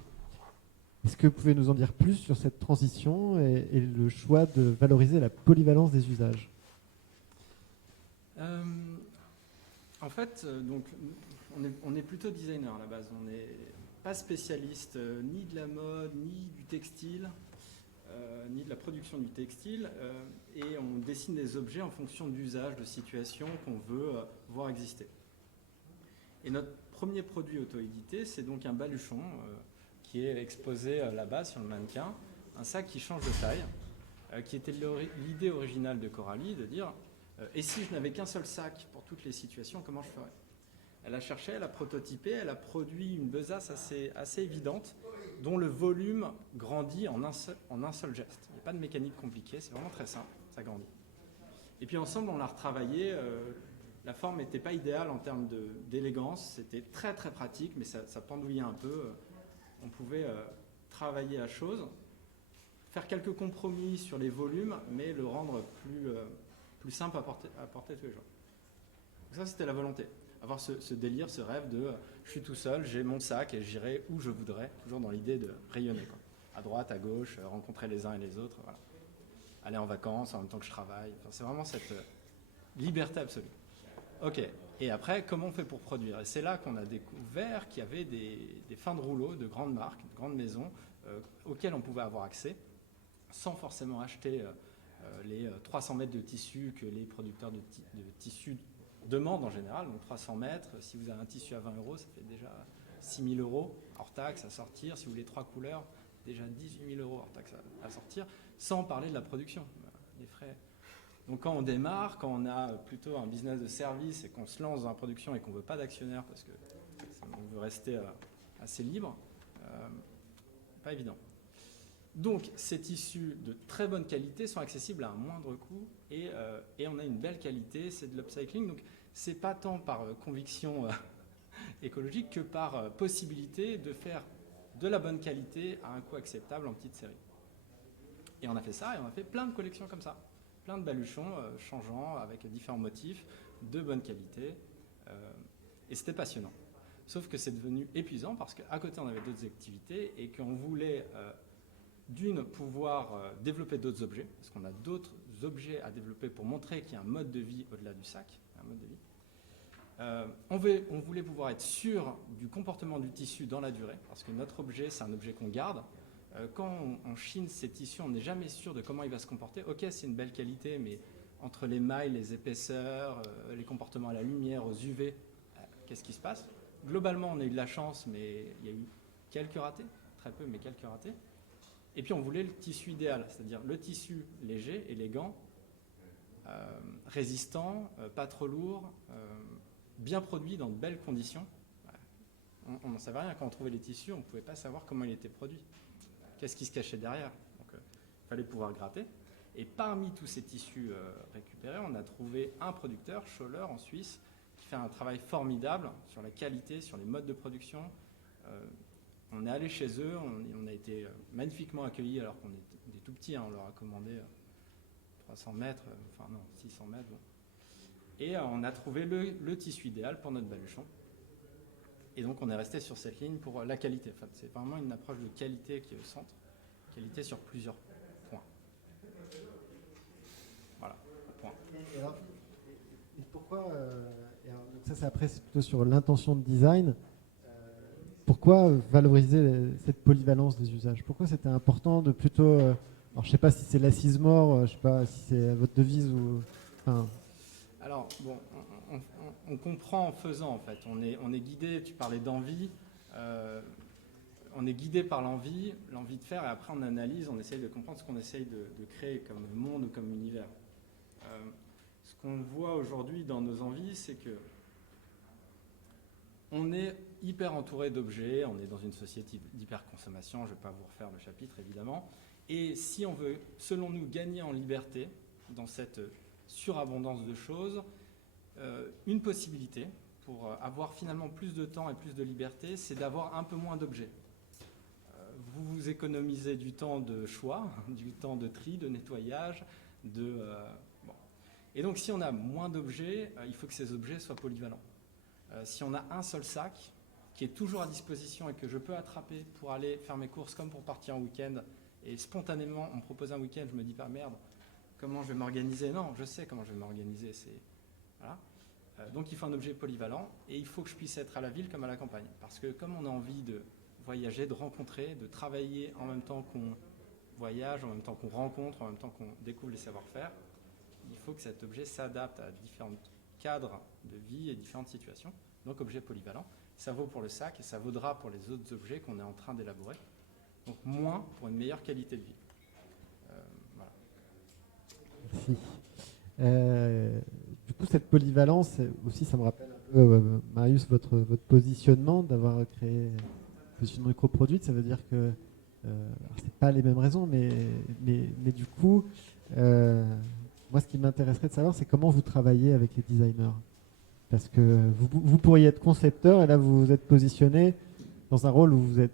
Est-ce que vous pouvez nous en dire plus sur cette transition et le choix de valoriser la polyvalence des usages ? En fait, donc, on est plutôt designer à la base. On n'est pas spécialiste ni de la mode, ni du textile, ni de la production du textile. Et on dessine des objets en fonction d'usages, de situations qu'on veut voir exister. Et notre premier produit auto-édité, c'est donc un baluchon qui est exposé là-bas sur le mannequin. Un sac qui change de taille, qui était l'idée originale de Coralie, de dire et si je n'avais qu'un seul sac pour toutes les situations, comment je ferais ? Elle a cherché, elle a prototypé, elle a produit une besace assez évidente, dont le volume grandit en un seul geste. Il n'y a pas de mécanique compliquée, c'est vraiment très simple, ça grandit. Et puis ensemble, on l'a retravaillé. La forme n'était pas idéale en termes d'élégance, c'était très très pratique, mais ça pendouillait un peu. On pouvait travailler à chose, faire quelques compromis sur les volumes, mais le rendre plus simple à porter tous les jours. Donc ça, c'était la volonté. Avoir ce délire, ce rêve de je suis tout seul, j'ai mon sac et j'irai où je voudrais, toujours dans l'idée de rayonner, quoi. À droite, à gauche, rencontrer les uns et les autres, voilà. Aller en vacances en même temps que je travaille. Enfin, c'est vraiment cette liberté absolue. Ok, et après, comment on fait pour produire ? Et c'est là qu'on a découvert qu'il y avait des fins de rouleau de grandes marques, de grandes maisons auxquelles on pouvait avoir accès sans forcément acheter les 300 mètres de tissu que les producteurs de tissu demandent en général. Donc 300 mètres, si vous avez un tissu à 20 €, ça fait déjà 6 000 € hors taxe à sortir. Si vous voulez 3 couleurs, déjà 18 000 € hors taxe à sortir, sans parler de la production, les frais. Donc quand on démarre, quand on a plutôt un business de service et qu'on se lance dans la production et qu'on ne veut pas d'actionnaire parce qu'on veut rester assez libre, pas évident. Donc ces tissus de très bonne qualité sont accessibles à un moindre coût et on a une belle qualité, c'est de l'upcycling. Donc c'est pas tant par conviction écologique que par possibilité de faire de la bonne qualité à un coût acceptable en petite série. Et on a fait ça et on a fait plein de collections comme ça. Plein de baluchons changeants avec différents motifs de bonne qualité et c'était passionnant. Sauf que c'est devenu épuisant parce qu'à côté on avait d'autres activités et qu'on voulait pouvoir développer d'autres objets parce qu'on a d'autres objets à développer pour montrer qu'il y a un mode de vie au-delà du sac, un mode de vie. On voulait pouvoir être sûr du comportement du tissu dans la durée parce que notre objet c'est un objet qu'on garde. Quand on chine ces tissus, on n'est jamais sûr de comment il va se comporter. Ok, c'est une belle qualité, mais entre les mailles, les épaisseurs, les comportements à la lumière, aux UV, qu'est-ce qui se passe ? Globalement, on a eu de la chance, mais il y a eu quelques ratés, très peu, mais quelques ratés. Et puis on voulait le tissu idéal, c'est-à-dire le tissu léger, élégant, résistant, pas trop lourd, bien produit dans de belles conditions. On n'en savait rien quand on trouvait les tissus, on ne pouvait pas savoir comment il était produit. Qu'est-ce qui se cachait derrière ? Donc, il fallait pouvoir gratter. Et parmi tous ces tissus récupérés, on a trouvé un producteur, Scholler, en Suisse, qui fait un travail formidable sur la qualité, sur les modes de production. On est allé chez eux, on a été magnifiquement accueillis alors qu'on était tout petits. On leur a commandé 300 mètres, enfin non, 600 mètres. Bon. Et on a trouvé le tissu idéal pour notre baluchon. Et donc on est resté sur cette ligne pour la qualité. Enfin, c'est vraiment une approche de qualité qui est au centre. Qualité sur plusieurs points. Voilà, point. Et pourquoi, donc ça c'est après c'est plutôt sur l'intention de design, pourquoi valoriser cette polyvalence des usages ? Pourquoi c'était important de plutôt, alors je ne sais pas si c'est l'assise mort, je ne sais pas si c'est votre devise ou Enfin, Alors, bon, on comprend en faisant, en fait. On est guidé, tu parlais d'envie, on est guidé par l'envie de faire, et après on analyse, on essaye de comprendre ce qu'on essaye de créer comme monde ou comme univers. Ce qu'on voit aujourd'hui dans nos envies, c'est que on est hyper entouré d'objets, on est dans une société d'hyperconsommation, je ne vais pas vous refaire le chapitre évidemment, et si on veut, selon nous, gagner en liberté dans cette surabondance de choses, une possibilité pour avoir finalement plus de temps et plus de liberté, c'est d'avoir un peu moins d'objets. Vous vous économisez du temps de choix, du temps de tri, de nettoyage, bon. Et donc si on a moins d'objets, il faut que ces objets soient polyvalents. Si on a un seul sac qui est toujours à disposition et que je peux attraper pour aller faire mes courses comme pour partir en week-end, et spontanément on me propose un week-end, je me dis pas merde, comment je vais m'organiser? Non, je sais comment je vais m'organiser. Voilà. Donc il faut un objet polyvalent et il faut que je puisse être à la ville comme à la campagne. Parce que comme on a envie de voyager, de rencontrer, de travailler en même temps qu'on voyage, en même temps qu'on rencontre, en même temps qu'on découvre les savoir-faire, il faut que cet objet s'adapte à différents cadres de vie et différentes situations. Donc objet polyvalent, ça vaut pour le sac et ça vaudra pour les autres objets qu'on est en train d'élaborer. Donc moins pour une meilleure qualité de vie. Voilà. Merci. Du coup, cette polyvalence, aussi, ça me rappelle un peu, Marius, votre positionnement d'avoir créé positionnement microproduite. Ça veut dire que, c'est pas les mêmes raisons, mais du coup, moi, ce qui m'intéresserait de savoir, c'est comment vous travaillez avec les designers. Parce que vous pourriez être concepteur, et là, vous vous êtes positionné dans un rôle où vous êtes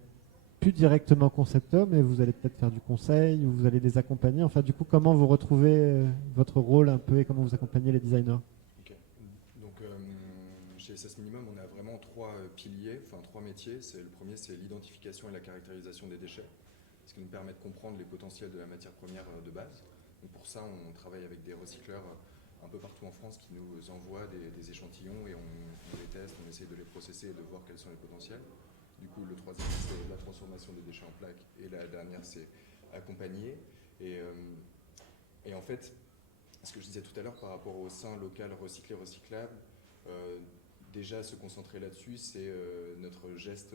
plus directement concepteur, mais vous allez peut-être faire du conseil, ou vous allez les accompagner. Enfin, du coup, comment vous retrouvez votre rôle un peu et comment vous accompagnez les designers? Okay. Donc, chez SS Minimum, on a vraiment trois piliers, enfin trois métiers. Le premier, c'est l'identification et la caractérisation des déchets, ce qui nous permet de comprendre les potentiels de la matière première de base. Donc pour ça, on travaille avec des recycleurs un peu partout en France qui nous envoient des échantillons et on les teste, on essaie de les processer et de voir quels sont les potentiels. Du coup, le troisième, c'est la transformation des déchets en plaques. Et la dernière, c'est accompagner. Et en fait, ce que je disais tout à l'heure par rapport au sein local recyclé, recyclable, déjà se concentrer là-dessus, c'est notre geste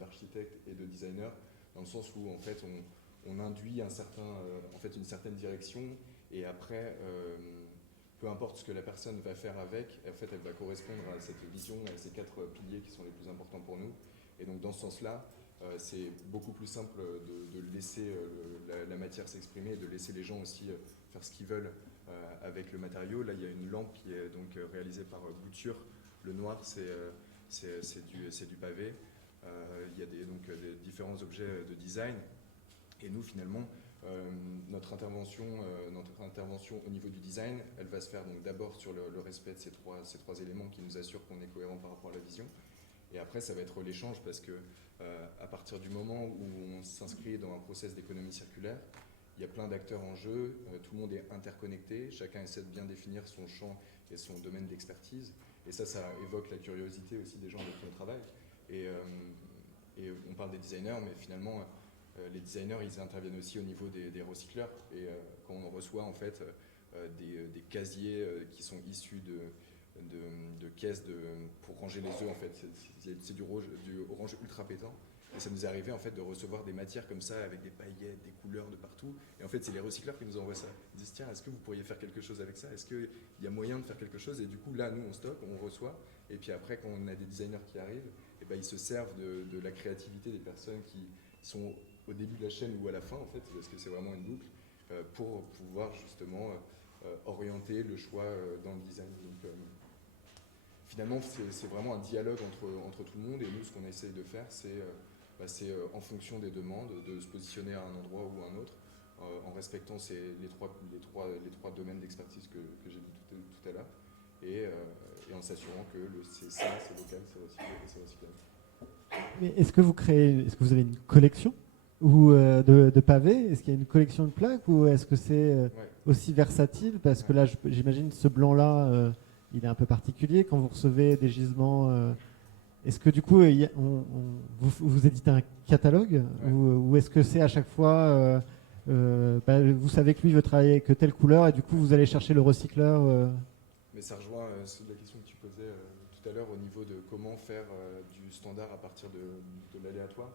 d'architecte et de designer, dans le sens où en fait, on induit une certaine direction et après, peu importe ce que la personne va faire avec, en fait, elle va correspondre à cette vision, à ces quatre piliers qui sont les plus importants pour nous. Et donc dans ce sens-là, c'est beaucoup plus simple de laisser la matière s'exprimer et de laisser les gens aussi faire ce qu'ils veulent avec le matériau. Là, il y a une lampe qui est donc réalisée par Bouture. Le noir, c'est du pavé. Il y a des différents objets de design. Et nous, finalement, notre intervention au niveau du design, elle va se faire donc d'abord sur le respect de ces trois éléments qui nous assurent qu'on est cohérent par rapport à la vision. Et après, ça va être l'échange parce que à partir du moment où on s'inscrit dans un process d'économie circulaire, il y a plein d'acteurs en jeu, tout le monde est interconnecté, chacun essaie de bien définir son champ et son domaine d'expertise. Et ça évoque la curiosité aussi des gens avec qui on travaille. Et on parle des designers, mais finalement, les designers, ils interviennent aussi au niveau des recycleurs. Et quand on reçoit en fait des casiers qui sont issus de caisses pour ranger les œufs, en fait, c'est du orange ultra pétant. Et ça nous est arrivé en fait de recevoir des matières comme ça avec des paillettes, des couleurs de partout. Et en fait, c'est les recycleurs qui nous envoient ça. Ils disent tiens, est-ce que vous pourriez faire quelque chose avec ça? Est-ce qu'il y a moyen de faire quelque chose? Et du coup, là, nous, on stocke, on reçoit. Et puis après, quand on a des designers qui arrivent, et ben, ils se servent de la créativité des personnes qui sont au début de la chaîne ou à la fin, en fait, parce que c'est vraiment une boucle, pour pouvoir justement orienter le choix dans le design. Donc, finalement, c'est vraiment un dialogue entre tout le monde. Et nous, ce qu'on essaye de faire, c'est en fonction des demandes, de se positionner à un endroit ou à un autre, en respectant les trois domaines d'expertise que j'ai dit tout à l'heure, et en s'assurant que c'est local, c'est recyclé et c'est recyclable. Mais est-ce que vous avez une collection ou de pavés? Est-ce qu'il y a une collection de plaques ou est-ce que c'est aussi versatile? Parce que là, j'imagine ce blanc-là, il est un peu particulier. Quand vous recevez des gisements, est-ce que du coup, vous éditez un catalogue ou est-ce que c'est à chaque fois vous savez que lui veut travailler avec telle couleur et du coup vous allez chercher le recycleur. Mais ça rejoint la question que tu posais tout à l'heure au niveau de comment faire du standard à partir de l'aléatoire.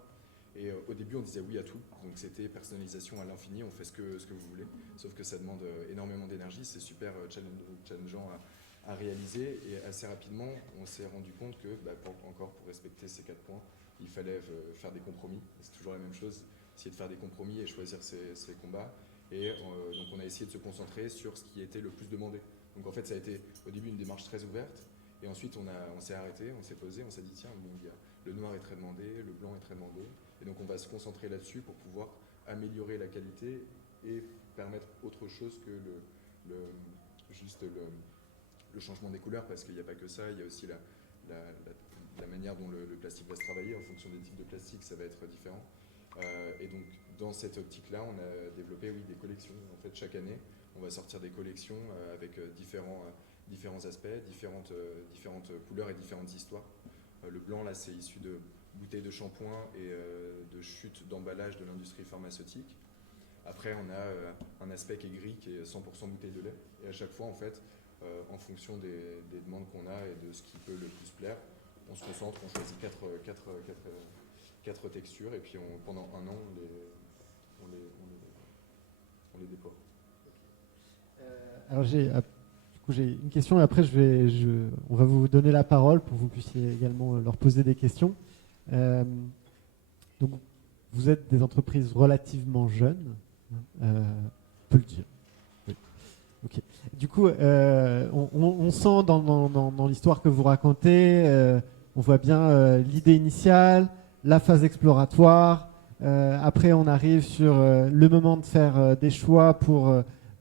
Et au début, on disait oui à tout. Donc c'était personnalisation à l'infini, on fait ce que vous voulez. Sauf que ça demande énormément d'énergie, c'est super challengeant à réaliser. Et assez rapidement, on s'est rendu compte que, pour respecter ces 4 points, il fallait faire des compromis. C'est toujours la même chose, essayer de faire des compromis et choisir ses combats. Et donc on a essayé de se concentrer sur ce qui était le plus demandé. Donc en fait, ça a été au début une démarche très ouverte. Et ensuite, on s'est arrêté, on s'est posé, on s'est dit tiens, le noir est très demandé, le blanc est très demandé. Et donc on va se concentrer là-dessus pour pouvoir améliorer la qualité et permettre autre chose que le changement des couleurs, parce qu'il n'y a pas que ça, il y a aussi la manière dont le plastique va se travailler. En fonction des types de plastique, ça va être différent. Et donc dans cette optique-là, on a développé des collections. En fait, chaque année, on va sortir des collections avec différents aspects, différentes couleurs et différentes histoires. Le blanc, là, c'est issu de bouteilles de shampoing et de chutes d'emballage de l'industrie pharmaceutique. Après, on a un aspect qui est gris, qui est 100% bouteille de lait. Et à chaque fois, en fait, en fonction des demandes qu'on a et de ce qui peut le plus plaire, on se concentre, on choisit quatre textures et puis pendant un an, on les déploie. Alors j'ai une question et après on va vous donner la parole pour que vous puissiez également leur poser des questions. Donc vous êtes des entreprises relativement jeunes, on peut le dire. Oui. Okay. Du coup, on sent dans l'histoire que vous racontez, on voit bien l'idée initiale, la phase exploratoire. Après, on arrive sur le moment de faire des choix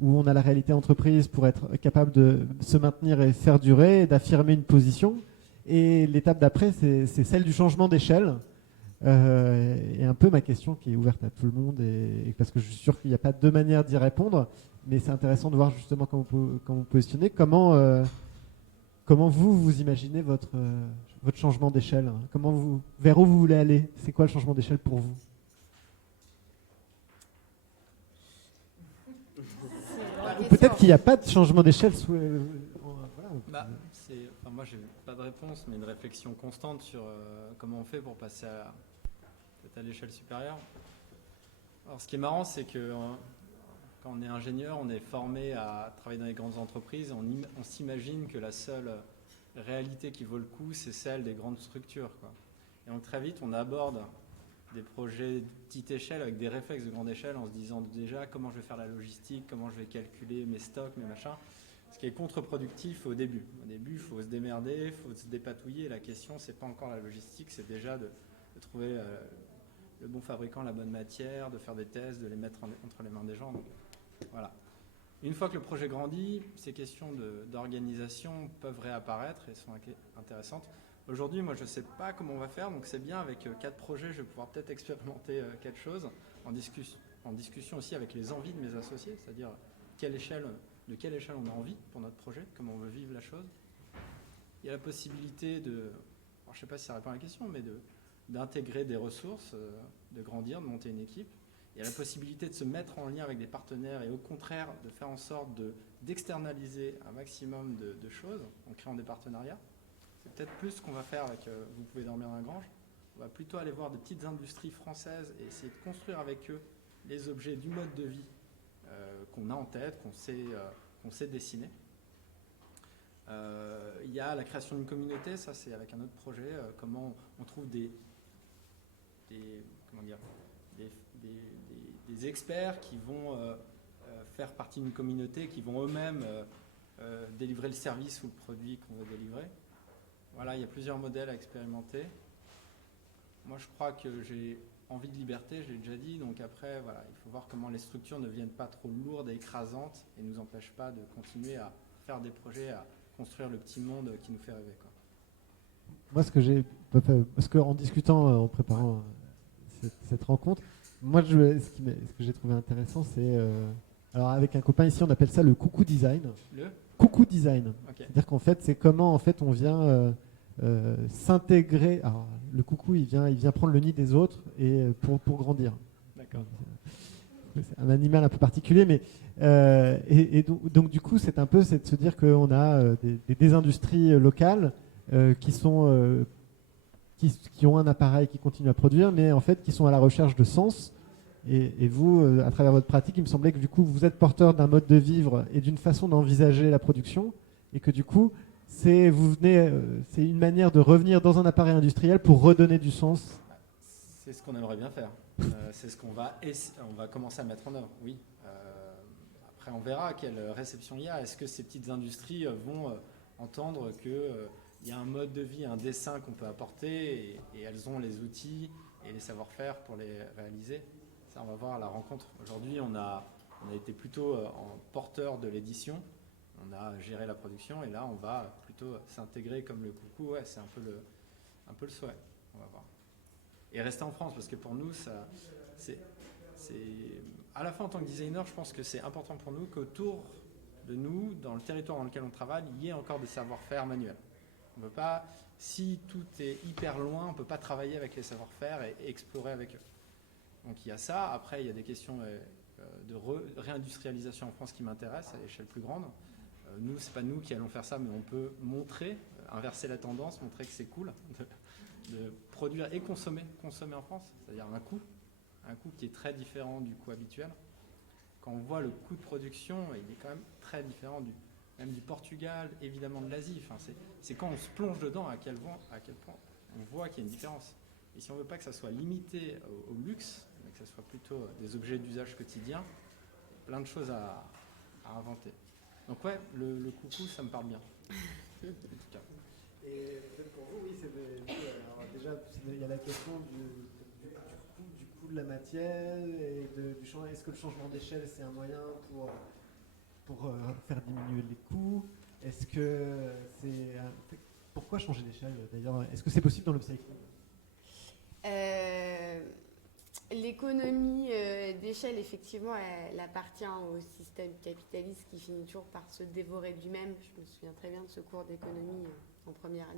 où on a la réalité entreprise pour être capable de se maintenir et faire durer, d'affirmer une position. Et l'étape d'après, c'est celle du changement d'échelle. Et un peu ma question qui est ouverte à tout le monde, et parce que je suis sûr qu'il n'y a pas deux manières d'y répondre, mais c'est intéressant de voir justement comment vous positionnez. Comment vous imaginez votre changement d'échelle, hein. Vers où vous voulez aller? C'est quoi le changement d'échelle pour vous? Peut-être qu'il n'y a pas de changement d'échelle. Moi, j'ai pas de réponse, mais une réflexion constante sur comment on fait pour passer à l'échelle supérieure. Alors, ce qui est marrant, c'est que quand on est ingénieur, on est formé à travailler dans les grandes entreprises. On s'imagine que la seule réalité qui vaut le coup, c'est celle des grandes structures, quoi. Et donc très vite, on aborde des projets de petite échelle avec des réflexes de grande échelle en se disant déjà comment je vais faire la logistique, comment je vais calculer mes stocks, mes machins. Ce qui est contre-productif au début. Au début, il faut se démerder, il faut se dépatouiller. La question, c'est pas encore la logistique, c'est déjà de trouver le bon fabricant, la bonne matière, de faire des tests, de les mettre entre les mains des gens. Donc, voilà. Une fois que le projet grandit, ces questions d'organisation peuvent réapparaître et sont intéressantes. Aujourd'hui, moi, je ne sais pas comment on va faire, donc c'est bien, avec 4 projets, je vais pouvoir peut-être expérimenter quelque chose en discussion aussi avec les envies de mes associés, c'est-à-dire de quelle échelle on a envie pour notre projet, comment on veut vivre la chose. Il y a la possibilité je ne sais pas si ça répond à la question, mais d'intégrer des ressources, de grandir, de monter une équipe. Il y a la possibilité de se mettre en lien avec des partenaires et au contraire de faire en sorte d'externaliser un maximum de choses en créant des partenariats. C'est peut-être plus ce qu'on va faire avec Vous pouvez dormir dans la grange. On va plutôt aller voir des petites industries françaises et essayer de construire avec eux les objets du mode de vie qu'on a en tête, qu'on sait dessiner. Il y a la création d'une communauté, ça c'est avec un autre projet, comment on trouve des experts qui vont faire partie d'une communauté, qui vont eux-mêmes délivrer le service ou le produit qu'on veut délivrer. Voilà, il y a plusieurs modèles à expérimenter. Moi, je crois que j'ai envie de liberté, je l'ai déjà dit. Donc après, voilà, il faut voir comment les structures ne viennent pas trop lourdes et écrasantes et ne nous empêchent pas de continuer à faire des projets, à construire le petit monde qui nous fait rêver, quoi. Moi, parce qu'en discutant, en préparant cette rencontre, moi, ce que j'ai trouvé intéressant, c'est... alors, avec un copain ici, on appelle ça le coucou design. Le coucou design. Okay. C'est-à-dire qu'en fait, c'est comment en fait, on vient s'intégrer. Alors, le coucou, il vient prendre le nid des autres et pour grandir. D'accord. C'est un animal un peu particulier, mais donc du coup, c'est de se dire qu'on a des industries locales qui sont qui ont un appareil qui continue à produire, mais en fait qui sont à la recherche de sens. Et vous, à travers votre pratique, il me semblait que du coup, vous êtes porteur d'un mode de vivre et d'une façon d'envisager la production, et que du coup, c'est une manière de revenir dans un appareil industriel pour redonner du sens. C'est ce qu'on aimerait bien faire. C'est ce qu'on va commencer à mettre en œuvre, oui. Après, on verra quelle réception il y a. Est-ce que ces petites industries vont entendre qu'il y a un mode de vie, un dessin qu'on peut apporter et elles ont les outils et les savoir-faire pour les réaliser. Ça, on va voir à la rencontre. Aujourd'hui, on a été plutôt en porteur de l'édition. On a géré la production et là, on va plutôt s'intégrer comme le coucou. Ouais, c'est un peu le souhait. On va voir. Et rester en France, parce que pour nous, c'est à la fois en tant que designer, je pense que c'est important pour nous qu'autour de nous, dans le territoire dans lequel on travaille, il y ait encore des savoir-faire manuels. On peut pas, si tout est hyper loin, on ne peut pas travailler avec les savoir-faire et explorer avec eux. Donc il y a ça. Après, il y a des questions de réindustrialisation en France qui m'intéressent à l'échelle plus grande. Nous, c'est pas nous qui allons faire ça, mais on peut montrer, inverser la tendance, montrer que c'est cool de produire et consommer en France, c'est-à-dire un coût qui est très différent du coût habituel. Quand on voit le coût de production, il est quand même très différent même du Portugal, évidemment de l'Asie. Enfin, c'est quand on se plonge dedans à quel point on voit qu'il y a une différence. Et si on ne veut pas que ça soit limité au luxe, mais que ça soit plutôt des objets d'usage quotidien, plein de choses à inventer. Donc ouais, le coucou, ça me parle bien. En tout cas. Et peut-être pour vous, oui, alors déjà, il y a la question du coût de la matière et du changement. Est-ce que le changement d'échelle, c'est un moyen pour faire diminuer les coûts? Est-ce que pourquoi changer d'échelle d'ailleurs? Est-ce que c'est possible dans l'upcycling? L'économie d'échelle, effectivement, elle appartient au système capitaliste qui finit toujours par se dévorer lui-même. Je me souviens très bien de ce cours d'économie en première.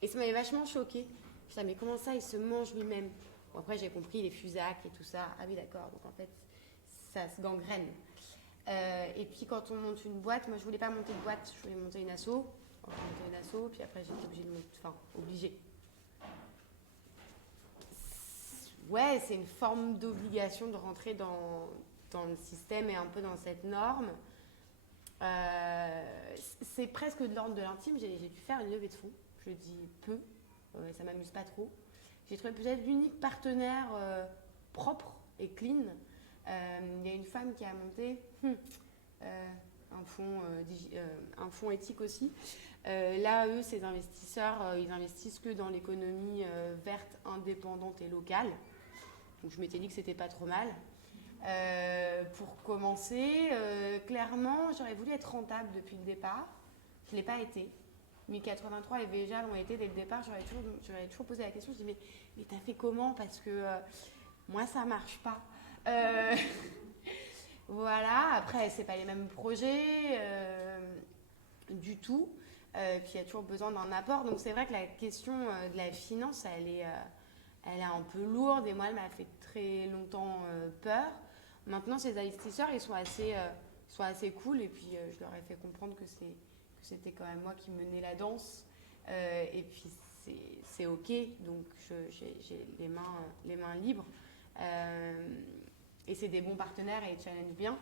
Et ça m'avait vachement choquée. Je disais, mais comment ça, il se mange lui-même? Bon, après, j'ai compris les Fusac et tout ça. Ah oui, d'accord. Donc en fait, ça se gangrène. Et puis quand on monte une boîte, moi je voulais pas monter de boîte, je voulais monter une asso. J'ai monté une asso, puis après j'étais obligée. Ouais, c'est une forme d'obligation de rentrer dans le système et un peu dans cette norme. C'est presque de l'ordre de l'intime. J'ai dû faire une levée de fonds. Je le dis peu, ça m'amuse pas trop. J'ai trouvé peut-être l'unique partenaire propre et clean. Il y a une femme qui a monté un fonds éthique aussi. Là, eux, ces investisseurs, ils investissent que dans l'économie verte, indépendante et locale. Donc je m'étais dit que c'était pas trop mal. Pour commencer, clairement, j'aurais voulu être rentable depuis le départ. Je ne l'ai pas été. 1083 et Veja l'ont été dès le départ. J'aurais toujours posé la question. Je me dis, mais t'as fait comment? Parce que moi, ça marche pas. Voilà. Après, c'est pas les mêmes projets du tout. Puis il y a toujours besoin d'un apport. Donc c'est vrai que la question de la finance, elle est un peu lourde et moi, elle m'a fait très longtemps peur. Maintenant, ces investisseurs, ils sont assez cool et puis je leur ai fait comprendre que c'était quand même moi qui menais la danse et puis c'est ok, donc j'ai les mains libres et c'est des bons partenaires et ils challengent bien.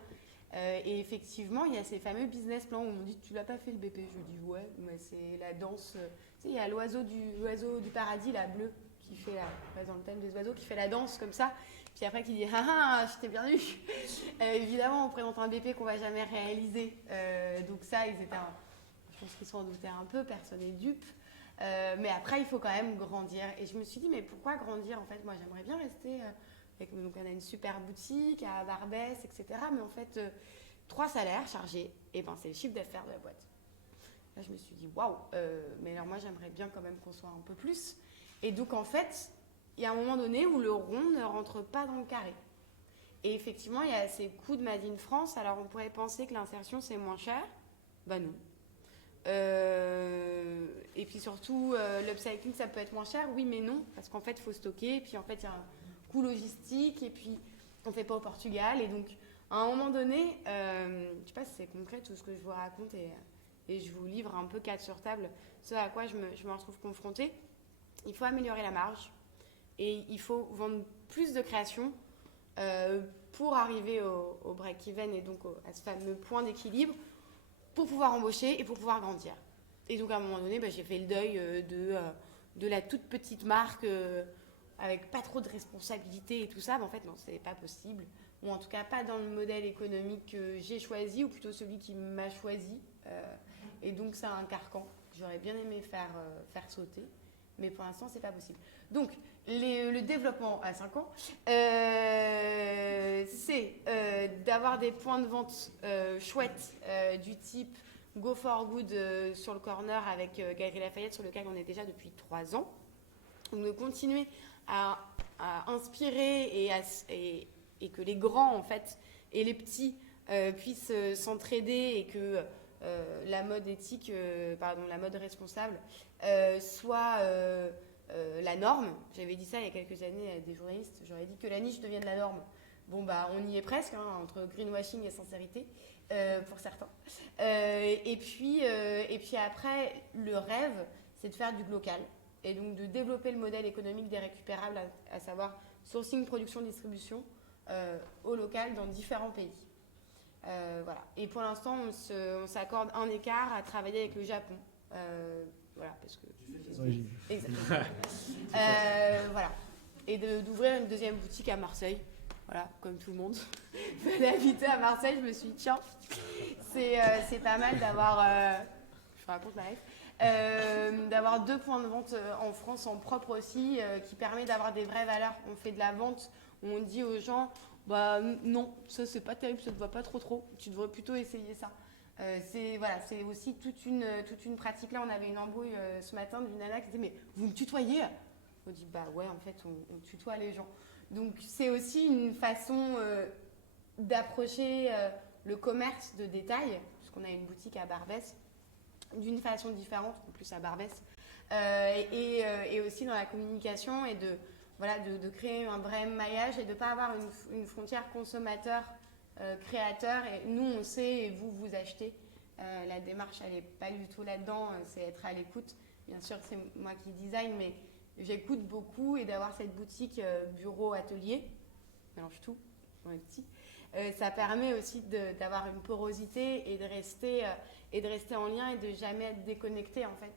Et effectivement, il y a ces fameux business plans où on me dit tu l'as pas fait le BP. Je dis ouais, mais c'est la danse. Tu sais, il y a l'oiseau du paradis, la bleue, qui fait dans le thème des oiseaux, qui fait la danse comme ça. Puis après qui dit ah je t'ai perdu. Évidemment, on présente un BP qu'on va jamais réaliser. Donc ça, je pense qu'ils s'en doutaient un peu, personne n'est dupe. Mais après, il faut quand même grandir. Et je me suis dit mais pourquoi grandir en fait? Moi, j'aimerais bien rester. Donc on a une super boutique à Barbès, etc. Mais en fait, 3 salaires chargés, et ben c'est le chiffre d'affaires de la boîte. Là, je me suis dit, waouh, mais alors moi, j'aimerais bien quand même qu'on soit un peu plus. Et donc, en fait, il y a un moment donné où le rond ne rentre pas dans le carré. Et effectivement, il y a ces coûts de Made in France. Alors, on pourrait penser que l'insertion, c'est moins cher. Ben non. Et puis surtout, l'upcycling, ça peut être moins cher. Oui, mais non, parce qu'en fait, il faut stocker. Et puis, en fait, il y a un coût logistique. Et puis, On ne fait pas au Portugal. Et donc, à un moment donné, je ne sais pas si c'est concret tout ce que je vous raconte et je vous livre un peu 4 sur table ce à quoi je me retrouve confrontée. Il faut améliorer la marge et il faut vendre plus de créations pour arriver au break-even et donc à ce fameux point d'équilibre pour pouvoir embaucher et pour pouvoir grandir. Et donc à un moment donné, j'ai fait le deuil de la toute petite marque avec pas trop de responsabilités et tout ça. En fait, non, c'est pas possible. Ou en tout cas pas dans le modèle économique que j'ai choisi, ou plutôt celui qui m'a choisi. Et donc c'est un carcan que j'aurais bien aimé faire sauter. Mais pour l'instant, c'est pas possible. Donc, le développement à 5 ans, c'est d'avoir des points de vente chouettes du type Go for Good sur le corner avec Galeries Lafayette, sur lequel on est déjà depuis 3 ans. Donc, de continuer à inspirer et que les grands, en fait, et les petits puissent s'entraider et que la mode éthique, la mode responsable soit la norme. J'avais dit ça il y a quelques années à des journalistes, j'aurais dit que la niche devienne la norme. Bon, on y est presque, entre greenwashing et sincérité, pour certains. Et puis après, le rêve, c'est de faire du local. Et donc de développer le modèle économique des récupérables, à savoir sourcing, production, distribution, au local dans différents pays. Voilà. Et pour l'instant, on s'accorde un écart à travailler avec le Japon. Voilà, parce que... Exactement. Voilà. Et d'ouvrir une deuxième boutique à Marseille. Voilà, comme tout le monde. J'ai habité à Marseille, je me suis dit, tiens, c'est pas mal d'avoir... je raconte ma life. D'avoir 2 points de vente en France, en propre aussi, qui permet d'avoir des vraies valeurs. On fait de la vente où on dit aux gens... non, ça c'est pas terrible, ça te va pas trop. Tu devrais plutôt essayer ça. C'est aussi toute une pratique. Là, on avait une embrouille ce matin d'une nana qui disait mais vous me tutoyez? On dit ouais, en fait on tutoie les gens. Donc c'est aussi une façon d'approcher le commerce de détail, puisqu'on a une boutique à Barbès, d'une façon différente, en plus à Barbès, et aussi dans la communication et de créer un vrai maillage et de ne pas avoir une frontière consommateur-créateur. Et nous, on sait, et vous achetez. La démarche, elle n'est pas du tout là-dedans, c'est être à l'écoute. Bien sûr, c'est moi qui design, mais j'écoute beaucoup et d'avoir cette boutique bureau-atelier, mélange tout, on est petit, ça permet aussi d'avoir une porosité et de rester en lien et de jamais être déconnecté en fait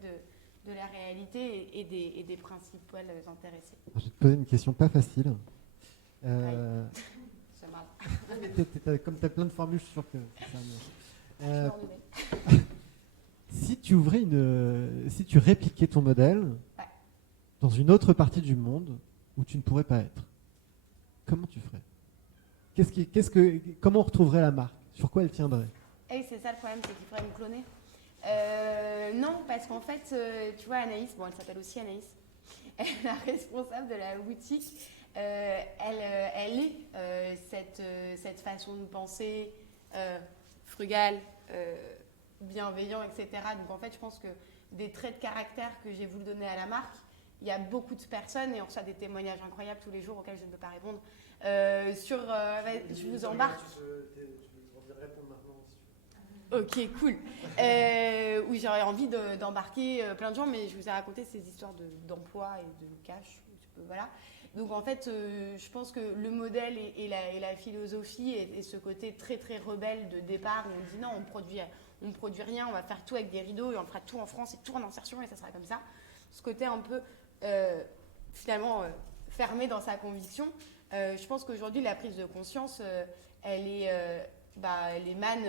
de la réalité et des principales intéressés. Je vais te poser une question pas facile. Ça marche. Comme tu as plein de formules, je suis sûr que ça marche. Ouais. Si tu répliquais ton modèle dans une autre partie du monde où tu ne pourrais pas être, comment tu ferais? Comment on retrouverait la marque? Sur quoi elle tiendrait? C'est ça le problème, c'est qu'il faudrait me cloner. Non, parce qu'en fait, tu vois, Anaïs, elle s'appelle aussi Anaïs, elle est la responsable de la boutique. Elle est cette façon de penser frugale, bienveillant, etc. Donc en fait, je pense que des traits de caractère que j'ai voulu donner à la marque, il y a beaucoup de personnes et on reçoit des témoignages incroyables tous les jours auxquels je ne peux pas répondre. Je vous embarque. Ok, cool. Où j'aurais envie d'embarquer plein de gens, mais je vous ai raconté ces histoires d'emploi et de cash. Voilà. Donc en fait, je pense que le modèle et la philosophie et ce côté très très rebelle de départ où on dit non, on produit rien, on va faire tout avec des rideaux et on fera tout en France et tout en insertion et ça sera comme ça. Ce côté un peu finalement fermé dans sa conviction. Je pense qu'aujourd'hui la prise de conscience, elle émane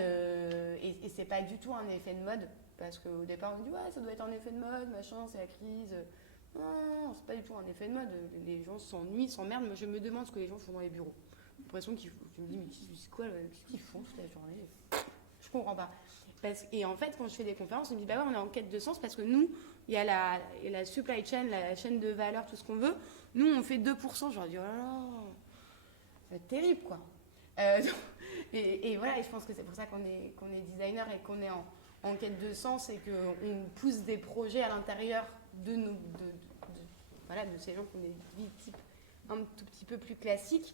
et c'est pas du tout un effet de mode parce qu'au départ on dit ouais ça doit être un effet de mode, machin, c'est la crise. Non, c'est pas du tout un effet de mode. Les gens s'ennuient, s'emmerdent. Moi, je me demande ce que les gens font dans les bureaux. J'ai l'impression tu me dis, mais c'est quoi, qu'est-ce qu'ils font toute la journée? Je comprends pas. Et en fait, quand je fais des conférences, on me dit, on est en quête de sens parce que nous, il y a la supply chain, la chaîne de valeur, tout ce qu'on veut. Nous, on fait 2%. Je leur dis, oh là là, ça va être terrible, quoi. Et voilà, et je pense que c'est pour ça qu'on est designer et qu'on est en quête de sens et qu'on pousse des projets à l'intérieur de ces gens qui ont des vies type un tout petit peu plus classiques.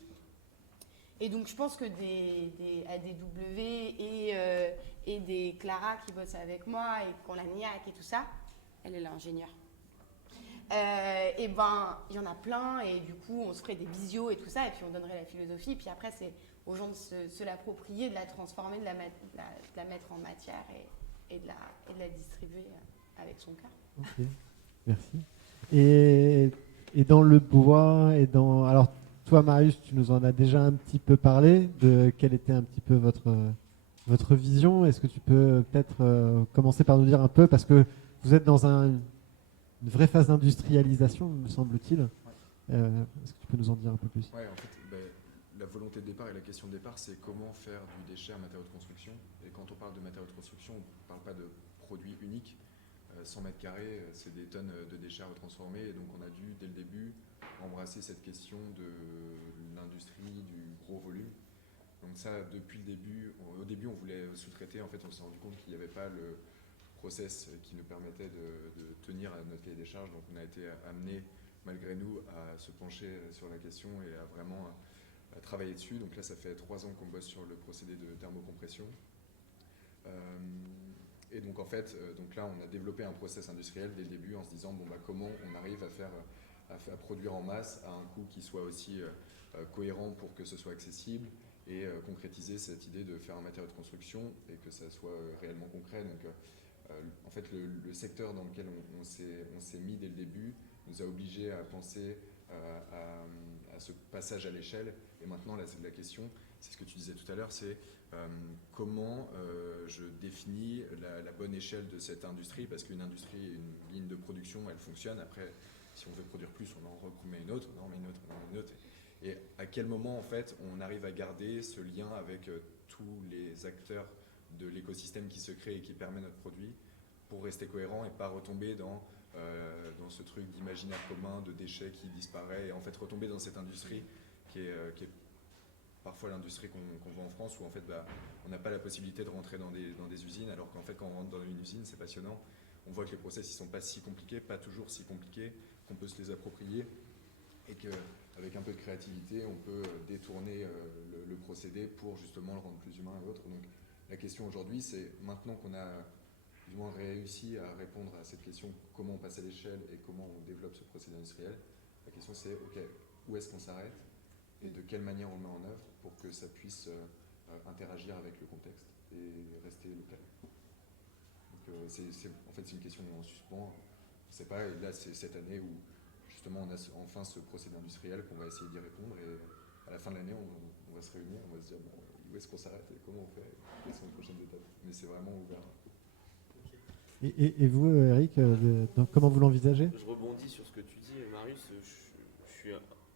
Et donc, je pense que des ADW et des Clara qui bossent avec moi et qui ont la NIAC et tout ça, elle est l'ingénieure. Et ben, il y en a plein et du coup, on se ferait des visios et tout ça et puis on donnerait la philosophie. Puis après, c'est aux gens de se l'approprier, de la transformer, de la mettre en matière et de la distribuer avec son cœur. Ok, merci. Et dans le bois alors toi Marius, tu nous en as déjà un petit peu parlé de quelle était un petit peu votre vision. Est-ce que tu peux peut-être commencer par nous dire un peu, parce que vous êtes dans une vraie phase d'industrialisation, me semble-t-il. Est-ce que tu peux nous en dire un peu plus? Ouais, en fait, la volonté de départ et la question de départ, c'est comment faire du déchet un matériau de construction. Et quand on parle de matériau de construction, on ne parle pas de produit unique. 100 mètres carrés, c'est des tonnes de déchets à retransformer. Et donc, on a dû, dès le début, embrasser cette question de l'industrie, du gros volume. Donc ça, depuis le début, au début, on voulait sous-traiter. En fait, on s'est rendu compte qu'il n'y avait pas le process qui nous permettait de tenir à notre cahier des charges. Donc, on a été amené, malgré nous, à se pencher sur la question et à vraiment travailler dessus. Donc là, ça fait 3 ans qu'on bosse sur le procédé de thermocompression. Et donc en fait, donc là, on a développé un process industriel dès le début en se disant comment on arrive à produire en masse à un coût qui soit aussi cohérent pour que ce soit accessible et concrétiser cette idée de faire un matériau de construction et que ça soit réellement concret. Donc en fait, le secteur dans lequel on s'est mis dès le début nous a obligés à penser à ce passage à l'échelle. Et maintenant, la question, c'est ce que tu disais tout à l'heure, c'est comment je définis la bonne échelle de cette industrie, parce qu'une industrie, une ligne de production, elle fonctionne. Après, si on veut produire plus, on en remet une autre, on en remet une autre, on en remet une autre. Et à quel moment, en fait, on arrive à garder ce lien avec tous les acteurs de l'écosystème qui se crée et qui permet notre produit pour rester cohérent et pas retomber dans ce truc d'imaginaire commun, de déchets qui disparaît, et en fait retomber dans cette industrie qui est parfois l'industrie qu'on voit en France, où en fait on n'a pas la possibilité de rentrer dans des usines, alors qu'en fait quand on rentre dans une usine, c'est passionnant. On voit que les process ils sont pas si compliqués, pas toujours si compliqués, qu'on peut se les approprier et qu'avec un peu de créativité, on peut détourner le procédé pour justement le rendre plus humain et autre. Donc la question aujourd'hui, c'est maintenant qu'on a du moins réussi à répondre à cette question, comment on passe à l'échelle et comment on développe ce procédé industriel, la question c'est, ok, où est-ce qu'on s'arrête et de quelle manière on le met en œuvre pour que ça puisse interagir avec le contexte et rester local. Donc en fait c'est une question en suspens, je ne sais pas, et là c'est cette année où justement on a enfin ce procédé industriel qu'on va essayer d'y répondre, et à la fin de l'année on va se réunir, on va se dire où est-ce qu'on s'arrête et comment on fait, quelles sont les prochaines étapes, mais c'est vraiment ouvert. Et vous, Eric, comment vous l'envisagez? Je rebondis sur ce que tu dis, Marius. Je suis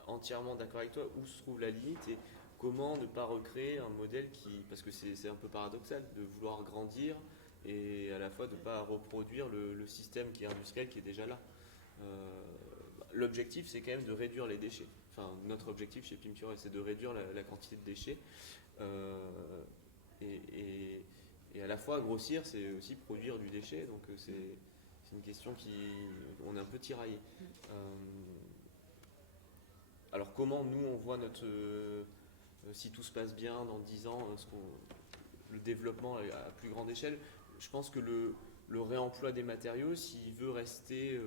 entièrement d'accord avec toi. Où se trouve la limite et comment ne pas recréer un modèle parce que c'est un peu paradoxal de vouloir grandir et à la fois de ne pas reproduire le système qui est industriel qui est déjà là. L'objectif, c'est quand même de réduire les déchets. Enfin, notre objectif chez Pimture, c'est de réduire la quantité de déchets. Et à la fois, grossir, c'est aussi produire du déchet. Donc, c'est une question on est un peu tiraillé. Alors, comment nous, on voit si tout se passe bien dans 10 ans, le développement à plus grande échelle? Je pense que le réemploi des matériaux, s'il veut rester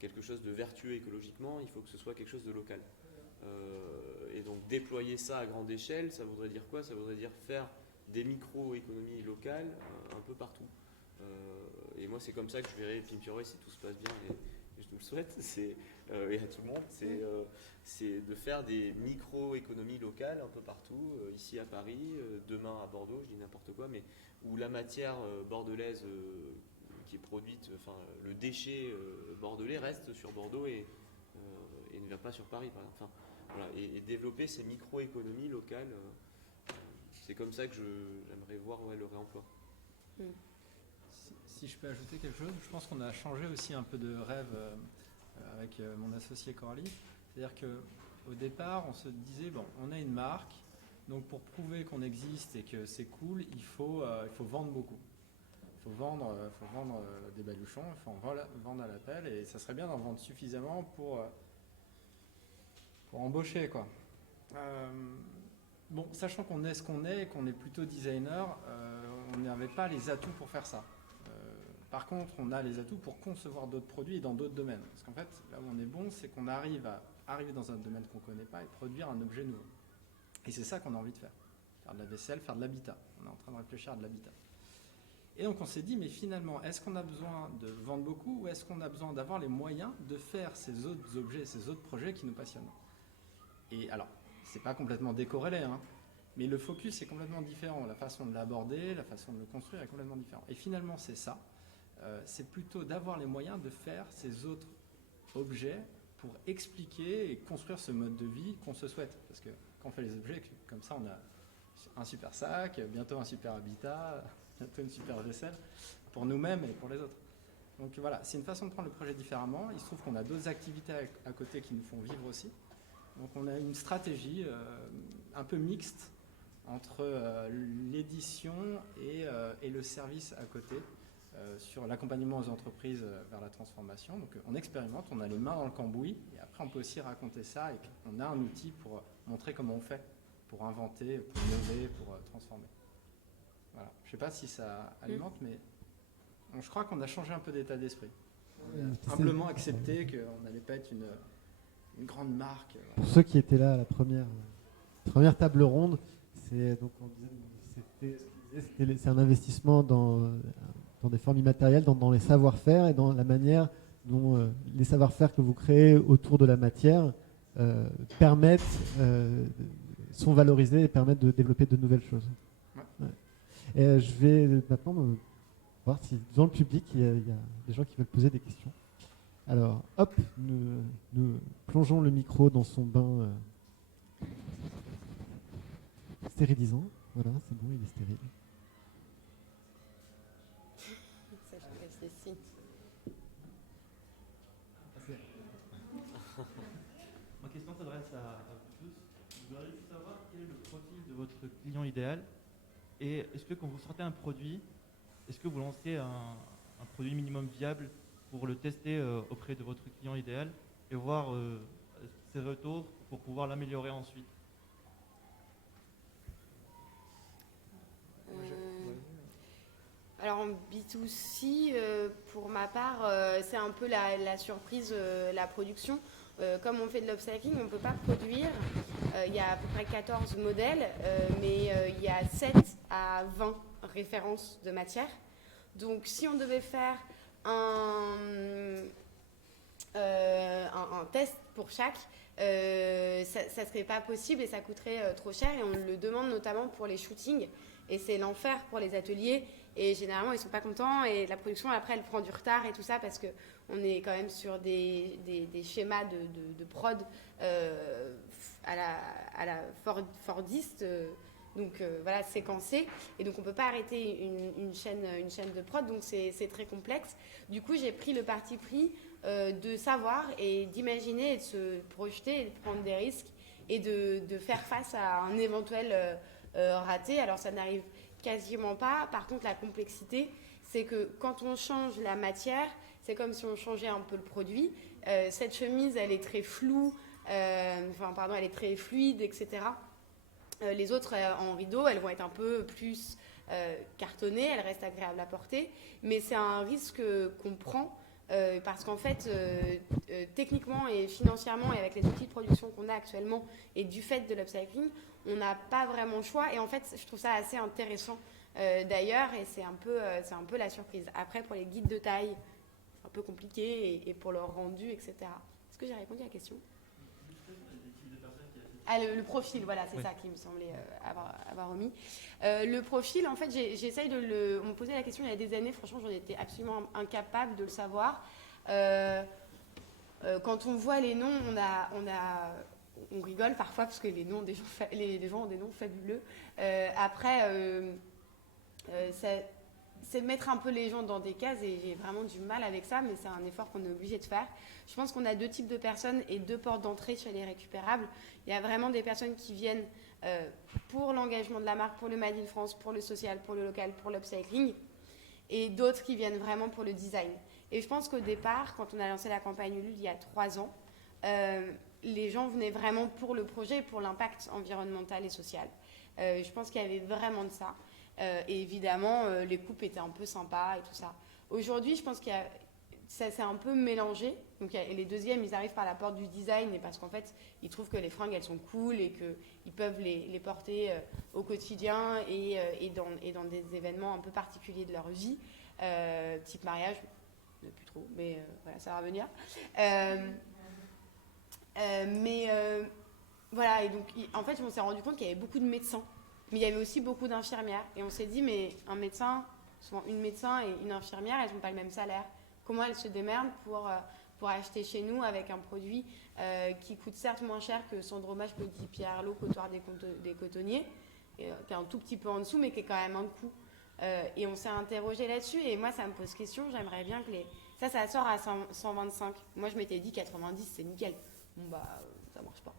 quelque chose de vertueux écologiquement, il faut que ce soit quelque chose de local. Et donc, déployer ça à grande échelle, ça voudrait dire quoi? Ça voudrait dire faire des micro-économies locales un peu partout. Et moi, c'est comme ça que je verrai Pimture si tout se passe bien, et je nous le souhaite, et à tout le monde, c'est de faire des micro-économies locales un peu partout, ici à Paris, demain à Bordeaux, je dis n'importe quoi, mais où la matière bordelaise qui est produite, enfin le déchet bordelais reste sur Bordeaux et ne vient pas sur Paris, par exemple. Enfin, voilà, et développer ces micro-économies locales. C'est comme ça que j'aimerais voir le réemploi. Si je peux ajouter quelque chose, je pense qu'on a changé aussi un peu de rêve avec mon associé Coralie. C'est-à-dire qu'au départ, on se disait, on a une marque, donc pour prouver qu'on existe et que c'est cool, il faut vendre beaucoup. Il faut vendre des baluchons, il faut en vendre à l'appel, et ça serait bien d'en vendre suffisamment pour embaucher, quoi. Bon, sachant qu'on est ce qu'on est et qu'on est plutôt designer, on n'avait pas les atouts pour faire ça. Par contre, on a les atouts pour concevoir d'autres produits dans d'autres domaines. Parce qu'en fait, là où on est bon, c'est qu'on arrive à arriver dans un domaine qu'on ne connaît pas et produire un objet nouveau. Et c'est ça qu'on a envie de faire. Faire de la vaisselle, faire de l'habitat. On est en train de réfléchir à de l'habitat. Et donc on s'est dit, mais finalement, est-ce qu'on a besoin de vendre beaucoup ou est-ce qu'on a besoin d'avoir les moyens de faire ces autres objets, ces autres projets qui nous passionnent? Et alors, c'est pas complètement décorrélé, hein, mais le focus est complètement différent. La façon de l'aborder, la façon de le construire est complètement différente. Et finalement, c'est ça. C'est plutôt d'avoir les moyens de faire ces autres objets pour expliquer et construire ce mode de vie qu'on se souhaite. Parce que quand on fait les objets, comme ça, on a un super sac, bientôt un super habitat, bientôt une super vaisselle, pour nous-mêmes et pour les autres. Donc voilà, c'est une façon de prendre le projet différemment. Il se trouve qu'on a d'autres activités à côté qui nous font vivre aussi. Donc on a une stratégie un peu mixte entre l'édition et le service à côté sur l'accompagnement aux entreprises vers la transformation. Donc on expérimente, on a les mains dans le cambouis et après on peut aussi raconter ça et on a un outil pour montrer comment on fait, pour inventer, pour innover, pour transformer. Voilà. Je ne sais pas si ça alimente, mais je crois qu'on a changé un peu d'état d'esprit. On a humblement accepté qu'on n'allait pas être une grande marque. Pour ceux qui étaient là à la première table ronde, c'est donc c'est un investissement dans des formes immatérielles, dans les savoir-faire et dans la manière dont les savoir-faire que vous créez autour de la matière sont valorisés et permettent de développer de nouvelles choses. Ouais. Et je vais maintenant voir si dans le public il y a des gens qui veulent poser des questions. Alors, hop, nous plongeons le micro dans son bain stérilisant. Voilà, c'est bon, il est stérile. Ma question s'adresse à vous tous. Je voudrais juste savoir quel est le profil de votre client idéal et est-ce que quand vous sortez un produit, est-ce que vous lancez un produit minimum viable pour le tester auprès de votre client idéal et voir ses retours pour pouvoir l'améliorer ensuite? Alors en B2C, pour ma part, c'est un peu la surprise, la production. Comme on fait de l'upcycling, on ne peut pas produire. Il y a à peu près 14 modèles, mais il y a 7 à 20 références de matière. Donc si on devait faire un test pour chaque, ça ne serait pas possible et ça coûterait trop cher. Et on le demande notamment pour les shootings. Et c'est l'enfer pour les ateliers. Et généralement, ils ne sont pas contents. Et la production, après, elle prend du retard et tout ça parce qu'on est quand même sur des schémas de prod à la Fordiste. Donc voilà, séquencé. Et donc, on ne peut pas arrêter une chaîne de prod. Donc, c'est très complexe. Du coup, j'ai pris le parti pris de savoir et d'imaginer et de se projeter et de prendre des risques et de faire face à un éventuel raté. Alors, ça n'arrive quasiment pas. Par contre, la complexité, c'est que quand on change la matière, c'est comme si on changeait un peu le produit. Cette chemise, elle est très floue, elle est très fluide, etc. Les autres en rideau, elles vont être un peu plus cartonnées, elles restent agréables à porter, mais c'est un risque qu'on prend parce qu'en fait, techniquement et financièrement et avec les outils de production qu'on a actuellement et du fait de l'upcycling, on n'a pas vraiment le choix. Et en fait, je trouve ça assez intéressant d'ailleurs et c'est un peu la surprise. Après, pour les guides de taille, c'est un peu compliqué et pour leur rendu, etc. Est-ce que j'ai répondu à la question ? Le profil, voilà, c'est ça qui me semblait avoir omis. Le profil, en fait, j'essaye de le... On me posait la question il y a des années, franchement, j'en étais absolument incapable de le savoir. Quand on voit les noms, on rigole parfois parce que les gens ont des noms fabuleux. Après, c'est mettre un peu les gens dans des cases et j'ai vraiment du mal avec ça, mais c'est un effort qu'on est obligé de faire. Je pense qu'on a 2 types de personnes et 2 portes d'entrée chez les récupérables. Il y a vraiment des personnes qui viennent pour l'engagement de la marque, pour le Made in France, pour le social, pour le local, pour l'upcycling, et d'autres qui viennent vraiment pour le design. Et je pense qu'au départ, quand on a lancé la campagne Ulule il y a 3 ans, les gens venaient vraiment pour le projet, pour l'impact environnemental et social. Je pense qu'il y avait vraiment de ça. Et évidemment, les coupes étaient un peu sympas et tout ça. Aujourd'hui, je pense qu'il y a, ça s'est un peu mélangé. Donc, les deuxièmes, ils arrivent par la porte du design et parce qu'en fait, ils trouvent que les fringues, elles sont cool et qu'ils peuvent les porter au quotidien et dans des événements un peu particuliers de leur vie, type mariage, plus trop, mais voilà, ça va venir. Voilà, et donc, en fait, on s'est rendu compte qu'il y avait beaucoup de médecins, mais il y avait aussi beaucoup d'infirmières. Et on s'est dit, mais un médecin, souvent une médecin et une infirmière, elles n'ont pas le même salaire. Comment elles se démerdent pour acheter chez nous avec un produit qui coûte certes moins cher que Sandromage, Petit Pierre-Lot, Cotoir des Cotonniers, qui est un tout petit peu en dessous, mais qui est quand même un coût. Et on s'est interrogé là-dessus, et moi, ça me pose question. J'aimerais bien que ça sort à 125. Moi, je m'étais dit 90, c'est nickel. Bon, bah, ça marche pas.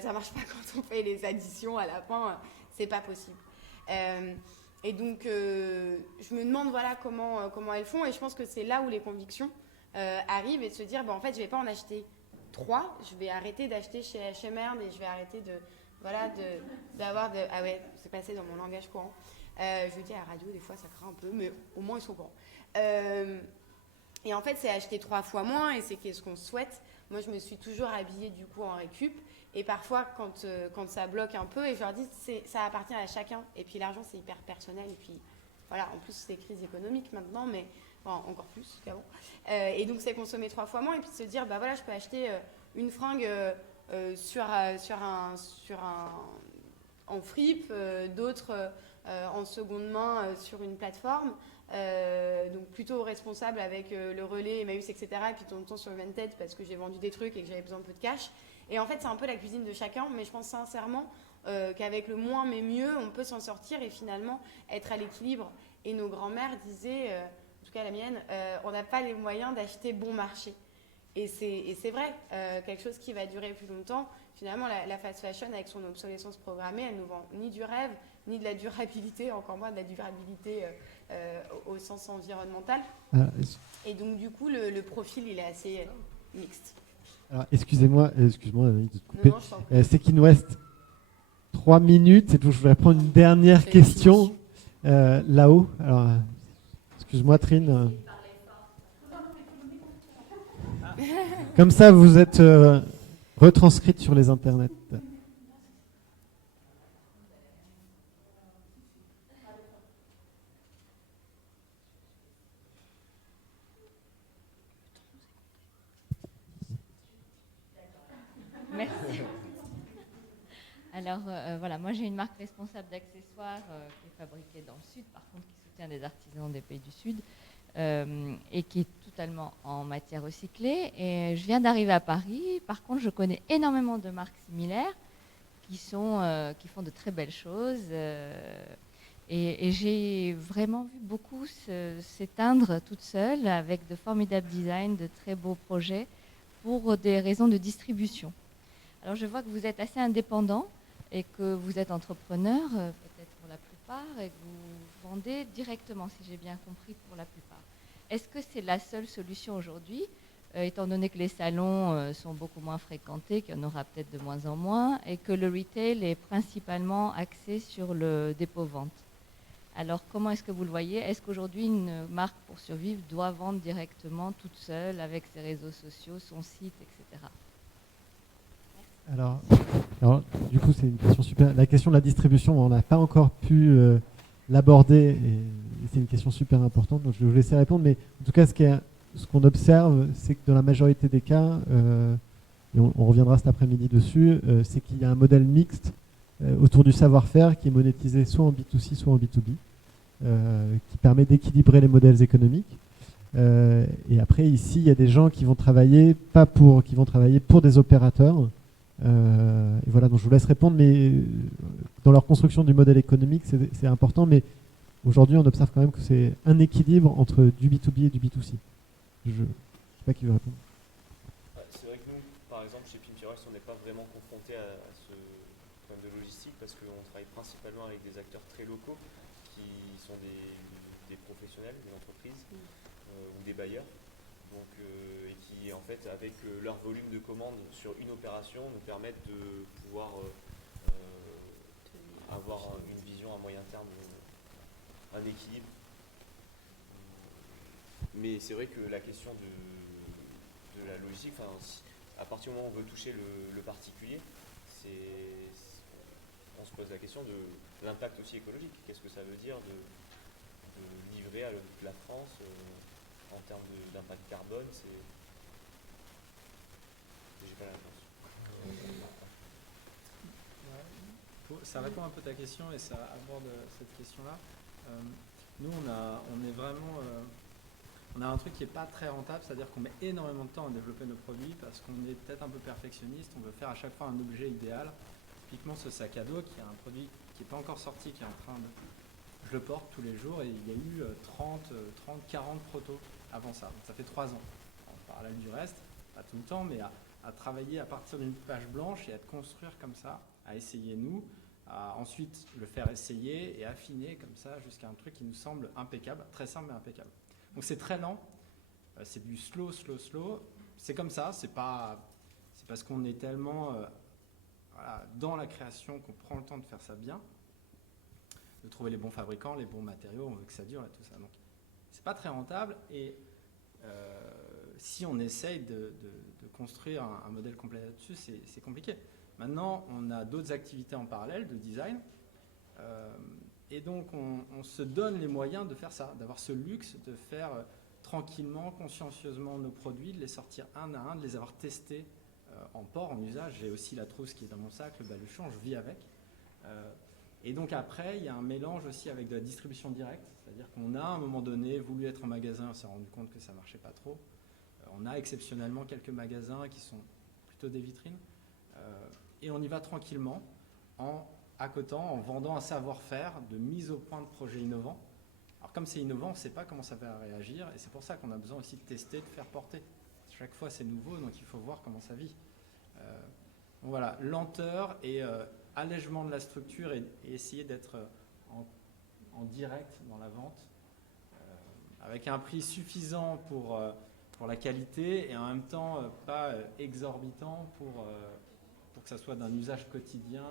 Ça marche pas quand on fait les additions à la fin, c'est pas possible. Et donc, je me demande voilà, comment elles font, et je pense que c'est là où les convictions arrivent, et de se dire, bah, en fait, je vais pas en acheter 3, je vais arrêter d'acheter chez H&M et je vais arrêter d'avoir de... Ah ouais, c'est passé dans mon langage courant. Je le dis à la radio, des fois, ça craint un peu, mais au moins, ils sont courants. Et en fait, c'est acheter 3 fois moins, et c'est ce qu'on souhaite. Moi, je me suis toujours habillée du coup en récup. Et parfois, quand ça bloque un peu, et je leur dis, ça appartient à chacun. Et puis l'argent, c'est hyper personnel. Et puis voilà, en plus, c'est crise économique maintenant, mais enfin, encore plus qu'avant. Et donc, c'est consommer 3 fois moins. Et puis se dire, bah voilà, je peux acheter une fringue en fripe, d'autres en seconde main sur une plateforme. Donc plutôt responsable avec le relais, Emmaüs, etc. Et puis de temps en temps sur le Vinted parce que j'ai vendu des trucs et que j'avais besoin de peu de cash. Et en fait, c'est un peu la cuisine de chacun, mais je pense sincèrement qu'avec le moins mais mieux, on peut s'en sortir et finalement être à l'équilibre. Et nos grands-mères disaient, en tout cas la mienne, on n'a pas les moyens d'acheter bon marché. Et c'est vrai, quelque chose qui va durer plus longtemps. Finalement, la fast fashion, avec son obsolescence programmée, elle ne nous vend ni du rêve, ni de la durabilité, encore moins de la durabilité au sens environnemental. Et donc, du coup, le profil, il est assez mixte. Alors, excuse-moi de te couper. Non, je t'en prie. C'est qu'il nous reste 3 minutes, et donc je voudrais prendre une dernière question là-haut. Alors, excuse-moi, Trine. Comme ça, vous êtes retranscrite sur les internets. Merci. Alors voilà, moi j'ai une marque responsable d'accessoires qui est fabriquée dans le Sud, par contre qui soutient des artisans des pays du Sud et qui est totalement en matière recyclée. Et je viens d'arriver à Paris, par contre je connais énormément de marques similaires qui font de très belles choses et j'ai vraiment vu beaucoup s'éteindre toute seule avec de formidables designs, de très beaux projets pour des raisons de distribution. Alors je vois que vous êtes assez indépendant et que vous êtes entrepreneur, peut-être pour la plupart, et que vous vendez directement, si j'ai bien compris, pour la plupart. Est-ce que c'est la seule solution aujourd'hui, étant donné que les salons sont beaucoup moins fréquentés, qu'il y en aura peut-être de moins en moins, et que le retail est principalement axé sur le dépôt-vente? Alors comment est-ce que vous le voyez? Est-ce qu'aujourd'hui une marque pour survivre doit vendre directement toute seule avec ses réseaux sociaux, son site, etc.? Alors, du coup, c'est une question super. La question de la distribution, on n'a pas encore pu l'aborder, et c'est une question super importante, donc je vais vous laisser répondre. Mais en tout cas, ce qu'on observe, c'est que dans la majorité des cas, et on reviendra cet après-midi dessus, c'est qu'il y a un modèle mixte autour du savoir-faire qui est monétisé soit en B2C, soit en B2B, qui permet d'équilibrer les modèles économiques. Et après, ici, il y a des gens qui vont travailler qui vont travailler pour des opérateurs. Et voilà, donc je vous laisse répondre, mais dans leur construction du modèle économique, c'est important, mais aujourd'hui, on observe quand même que c'est un équilibre entre du B2B et du B2C. Je ne sais pas qui veut répondre. C'est vrai que nous, par exemple, chez Pinterest, on n'est pas vraiment confronté à ce problème de logistique parce qu'on travaille principalement avec des acteurs très locaux qui sont des professionnels, des entreprises ou des bailleurs. et qui, en fait, avec leur volume de commandes sur une opération, nous permettent de pouvoir avoir une vision à moyen terme, un équilibre. Mais c'est vrai que la question de la logistique, à partir du moment où on veut toucher le particulier, on se pose la question de l'impact aussi écologique. Qu'est-ce que ça veut dire de livrer à la France en termes d'impact carbone? J'ai pas la réponse. Ça répond un peu à ta question et ça aborde cette question-là. Nous, on a un truc qui n'est pas très rentable, c'est-à-dire qu'on met énormément de temps à développer nos produits parce qu'on est peut-être un peu perfectionniste, on veut faire à chaque fois un objet idéal. Typiquement ce sac à dos qui est un produit qui n'est pas encore sorti, qui est en train de... Je le porte tous les jours et il y a eu 30, 40 protos avant ça. Donc ça fait 3 ans. En parallèle du reste, pas tout le temps, mais à travailler à partir d'une page blanche et à te construire comme ça, à essayer nous, à ensuite le faire essayer et affiner comme ça jusqu'à un truc qui nous semble impeccable, très simple mais impeccable. Donc c'est très lent, c'est du slow. C'est comme ça, c'est parce qu'on est tellement dans la création qu'on prend le temps de faire ça bien, de trouver les bons fabricants, les bons matériaux, on veut que ça dure et tout ça. Donc c'est pas très rentable et si on essaye de construire un modèle complet là-dessus, c'est compliqué. Maintenant, on a d'autres activités en parallèle de design. Et donc, on se donne les moyens de faire ça, d'avoir ce luxe de faire tranquillement, consciencieusement nos produits, de les sortir un à un, de les avoir testés en port, en usage. J'ai aussi la trousse qui est dans mon sac, le baluchon, je vis avec. Et donc après, il y a un mélange aussi avec de la distribution directe, c'est-à-dire qu'on a à un moment donné voulu être en magasin, on s'est rendu compte que ça ne marchait pas trop. On a exceptionnellement quelques magasins qui sont plutôt des vitrines. Et on y va tranquillement en accotant, en vendant un savoir-faire de mise au point de projets innovants. Alors comme c'est innovant, on ne sait pas comment ça va réagir et c'est pour ça qu'on a besoin aussi de tester, de faire porter. Chaque fois c'est nouveau, donc il faut voir comment ça vit. Donc voilà, lenteur et allègement de la structure et essayer d'être en direct dans la vente, avec un prix suffisant pour la qualité et en même temps pas exorbitant pour que ça soit d'un usage quotidien.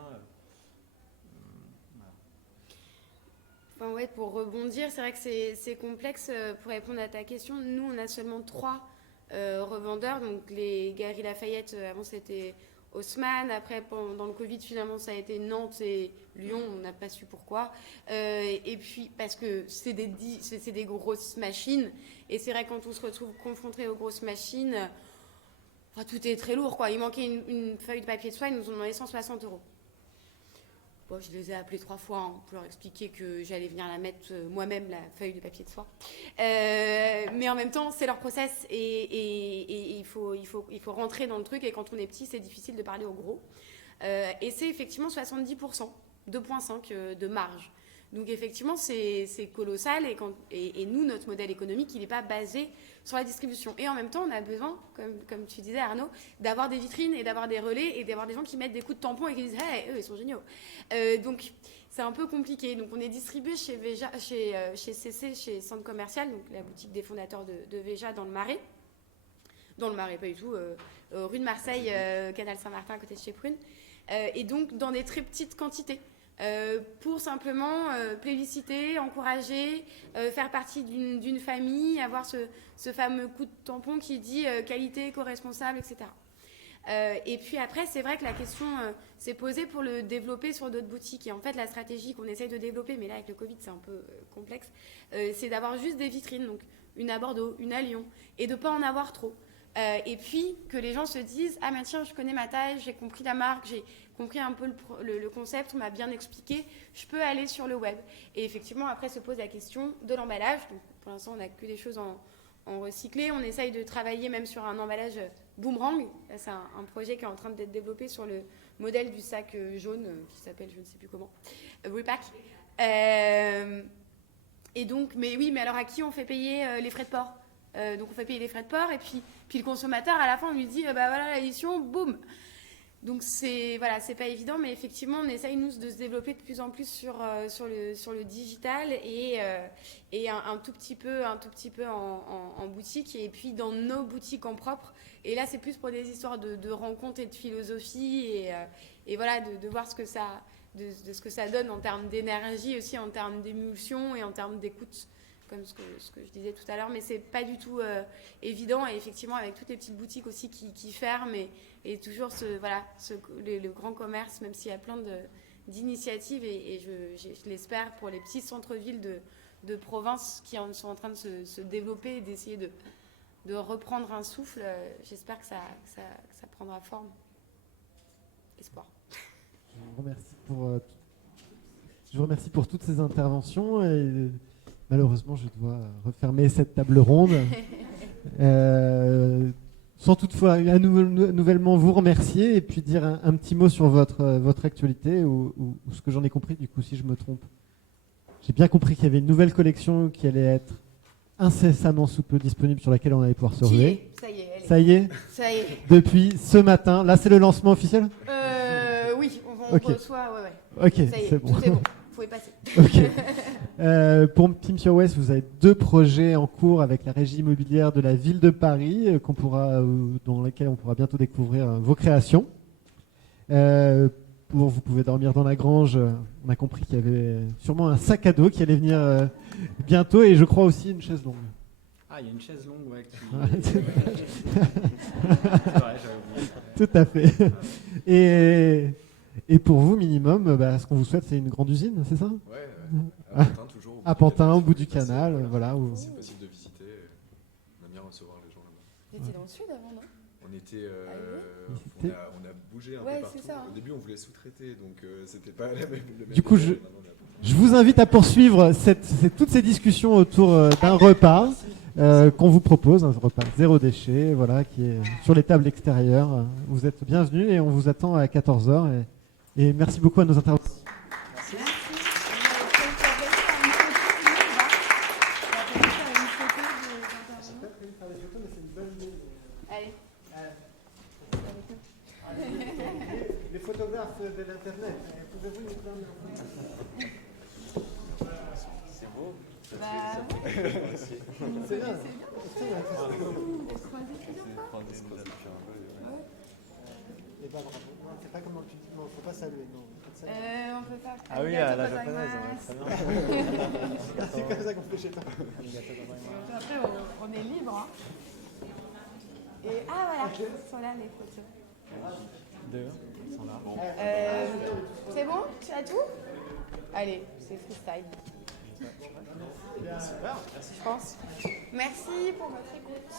Enfin, ouais, pour rebondir, c'est vrai que c'est complexe. Pour répondre à ta question, nous, on a seulement 3 revendeurs. Donc, les Galeries Lafayette, avant, c'était Haussmann. Après, pendant le Covid, finalement, ça a été Nantes et Lyon. On n'a pas su pourquoi. Et puis, parce que c'est des grosses machines. Et c'est vrai, quand on se retrouve confronté aux grosses machines, tout est très lourd, quoi. Il manquait une feuille de papier de soie, ils nous ont demandé 160 €. Bon, je les ai appelés 3 fois pour leur expliquer que j'allais venir la mettre moi-même, la feuille de papier de soie. Mais en même temps, c'est leur process et il faut rentrer dans le truc. Et quand on est petit, c'est difficile de parler au gros. Et c'est effectivement 70%, 2,5 de marge. Donc effectivement, c'est colossal. Et nous, notre modèle économique, il n'est pas basé sur la distribution. Et en même temps, on a besoin, comme tu disais Arnaud, d'avoir des vitrines et d'avoir des relais et d'avoir des gens qui mettent des coups de tampon et qui disent « Hey, eux, ils sont géniaux ». Donc c'est un peu compliqué. Donc on est distribué chez Veja, chez CC, chez Centre Commercial, donc la boutique des fondateurs de Veja dans le Marais. Dans le Marais, pas du tout, rue de Marseille, Canal Saint-Martin, à côté de chez Prune. Et donc dans des très petites quantités. Pour simplement plébisciter, encourager, faire partie d'une famille, avoir ce fameux coup de tampon qui dit qualité, éco-responsable, etc. Et puis après, c'est vrai que la question s'est posée pour le développer sur d'autres boutiques. Et en fait, la stratégie qu'on essaye de développer, mais là avec le Covid c'est un peu complexe, c'est d'avoir juste des vitrines, donc une à Bordeaux, une à Lyon, et de ne pas en avoir trop. Et puis que les gens se disent « Ah mais tiens, je connais ma taille, j'ai compris la marque, j'ai compris un peu le concept, on m'a bien expliqué, je peux aller sur le web. » Et effectivement, après se pose la question de l'emballage. Donc, pour l'instant, on n'a que des choses en recyclé. On essaye de travailler même sur un emballage boomerang. C'est un projet qui est en train d'être développé sur le modèle du sac jaune qui s'appelle je ne sais plus comment, Repack. Et donc, mais oui, mais alors à qui on fait payer les frais de port? Donc on fait payer les frais de port et puis le consommateur à la fin on lui dit bah voilà l'édition, boum. Donc c'est voilà, c'est pas évident, mais effectivement on essaye nous de se développer de plus en plus sur le digital et un tout petit peu en boutique et puis dans nos boutiques en propre. Et là c'est plus pour des histoires de rencontres et de philosophie et voilà de voir ce que ça de ce que ça donne en termes d'énergie aussi, en termes d'émulsion et en termes d'écoute. Comme ce que je disais tout à l'heure, mais c'est pas du tout évident. Et effectivement, avec toutes les petites boutiques aussi qui ferment et toujours le grand commerce, même s'il y a plein d'initiatives, et je l'espère pour les petits centres-villes de province qui sont en train de se développer et d'essayer de reprendre un souffle. J'espère que ça prendra forme. Espoir. Je vous remercie pour toutes ces interventions. Et malheureusement, je dois refermer cette table ronde. Sans toutefois nouvellement vous remercier et puis dire un petit mot sur votre actualité ou ce que j'en ai compris, du coup, si je me trompe. J'ai bien compris qu'il y avait une nouvelle collection qui allait être incessamment sous peu disponible, sur laquelle on allait pouvoir se ruer. Ça y est, elle est. Ça y est. Ça y est. Depuis ce matin. Là, c'est le lancement officiel ? Oui, on Ok. reçoit, ouais. Ok, Ça y est, c'est bon. tout est bon. Vous pouvez passer. Ok. Pour Team Pure West, vous avez 2 projets en cours avec la régie immobilière de la ville de Paris, dans lesquels on pourra bientôt découvrir vos créations. Vous pouvez dormir dans la grange. On a compris qu'il y avait sûrement un sac à dos qui allait venir bientôt, et je crois aussi une chaise longue. Ah, il y a une chaise longue, ouais. C'est vrai, j'avais oublié. Tout à fait. Et pour vous, minimum, ce qu'on vous souhaite, c'est une grande usine, c'est ça ? Ouais, à Pantin, toujours. À Pantin, au bout du canal, voilà. C'est possible de visiter. On aime bien recevoir les gens là-bas. Vous étiez dans le sud avant, non ? On était, oui. on a bougé un Ouais, peu partout. c'est ça, hein. Au début, on voulait sous-traiter, donc c'était pas le même. Du coup, détail. Maintenant, on est à Pantin. je vous invite à poursuivre toutes ces discussions autour d'un repas qu'on vous propose, un repas zéro déchet, voilà, qui est sur les tables extérieures. Vous êtes bienvenus et on vous attend à 14h. Et merci beaucoup à nos intervenants. Les photographes de l'Internet, pouvez-vous nous prendre en photo ? C'est beau. Bah, C'est bien. Et bah bravo. Non, c'est pas comment tu dis. Non, faut pas saluer. Non, on peut pas. Ah oui, à la japonaise, très bien. c'est comme ça qu'on fait chez toi. Après, on est libre. Hein. Et voilà, sont là les photos. Deux, ils sont là. C'est bon? Tu as tout? Allez, c'est freestyle. Je pense. Merci pour votre écoute.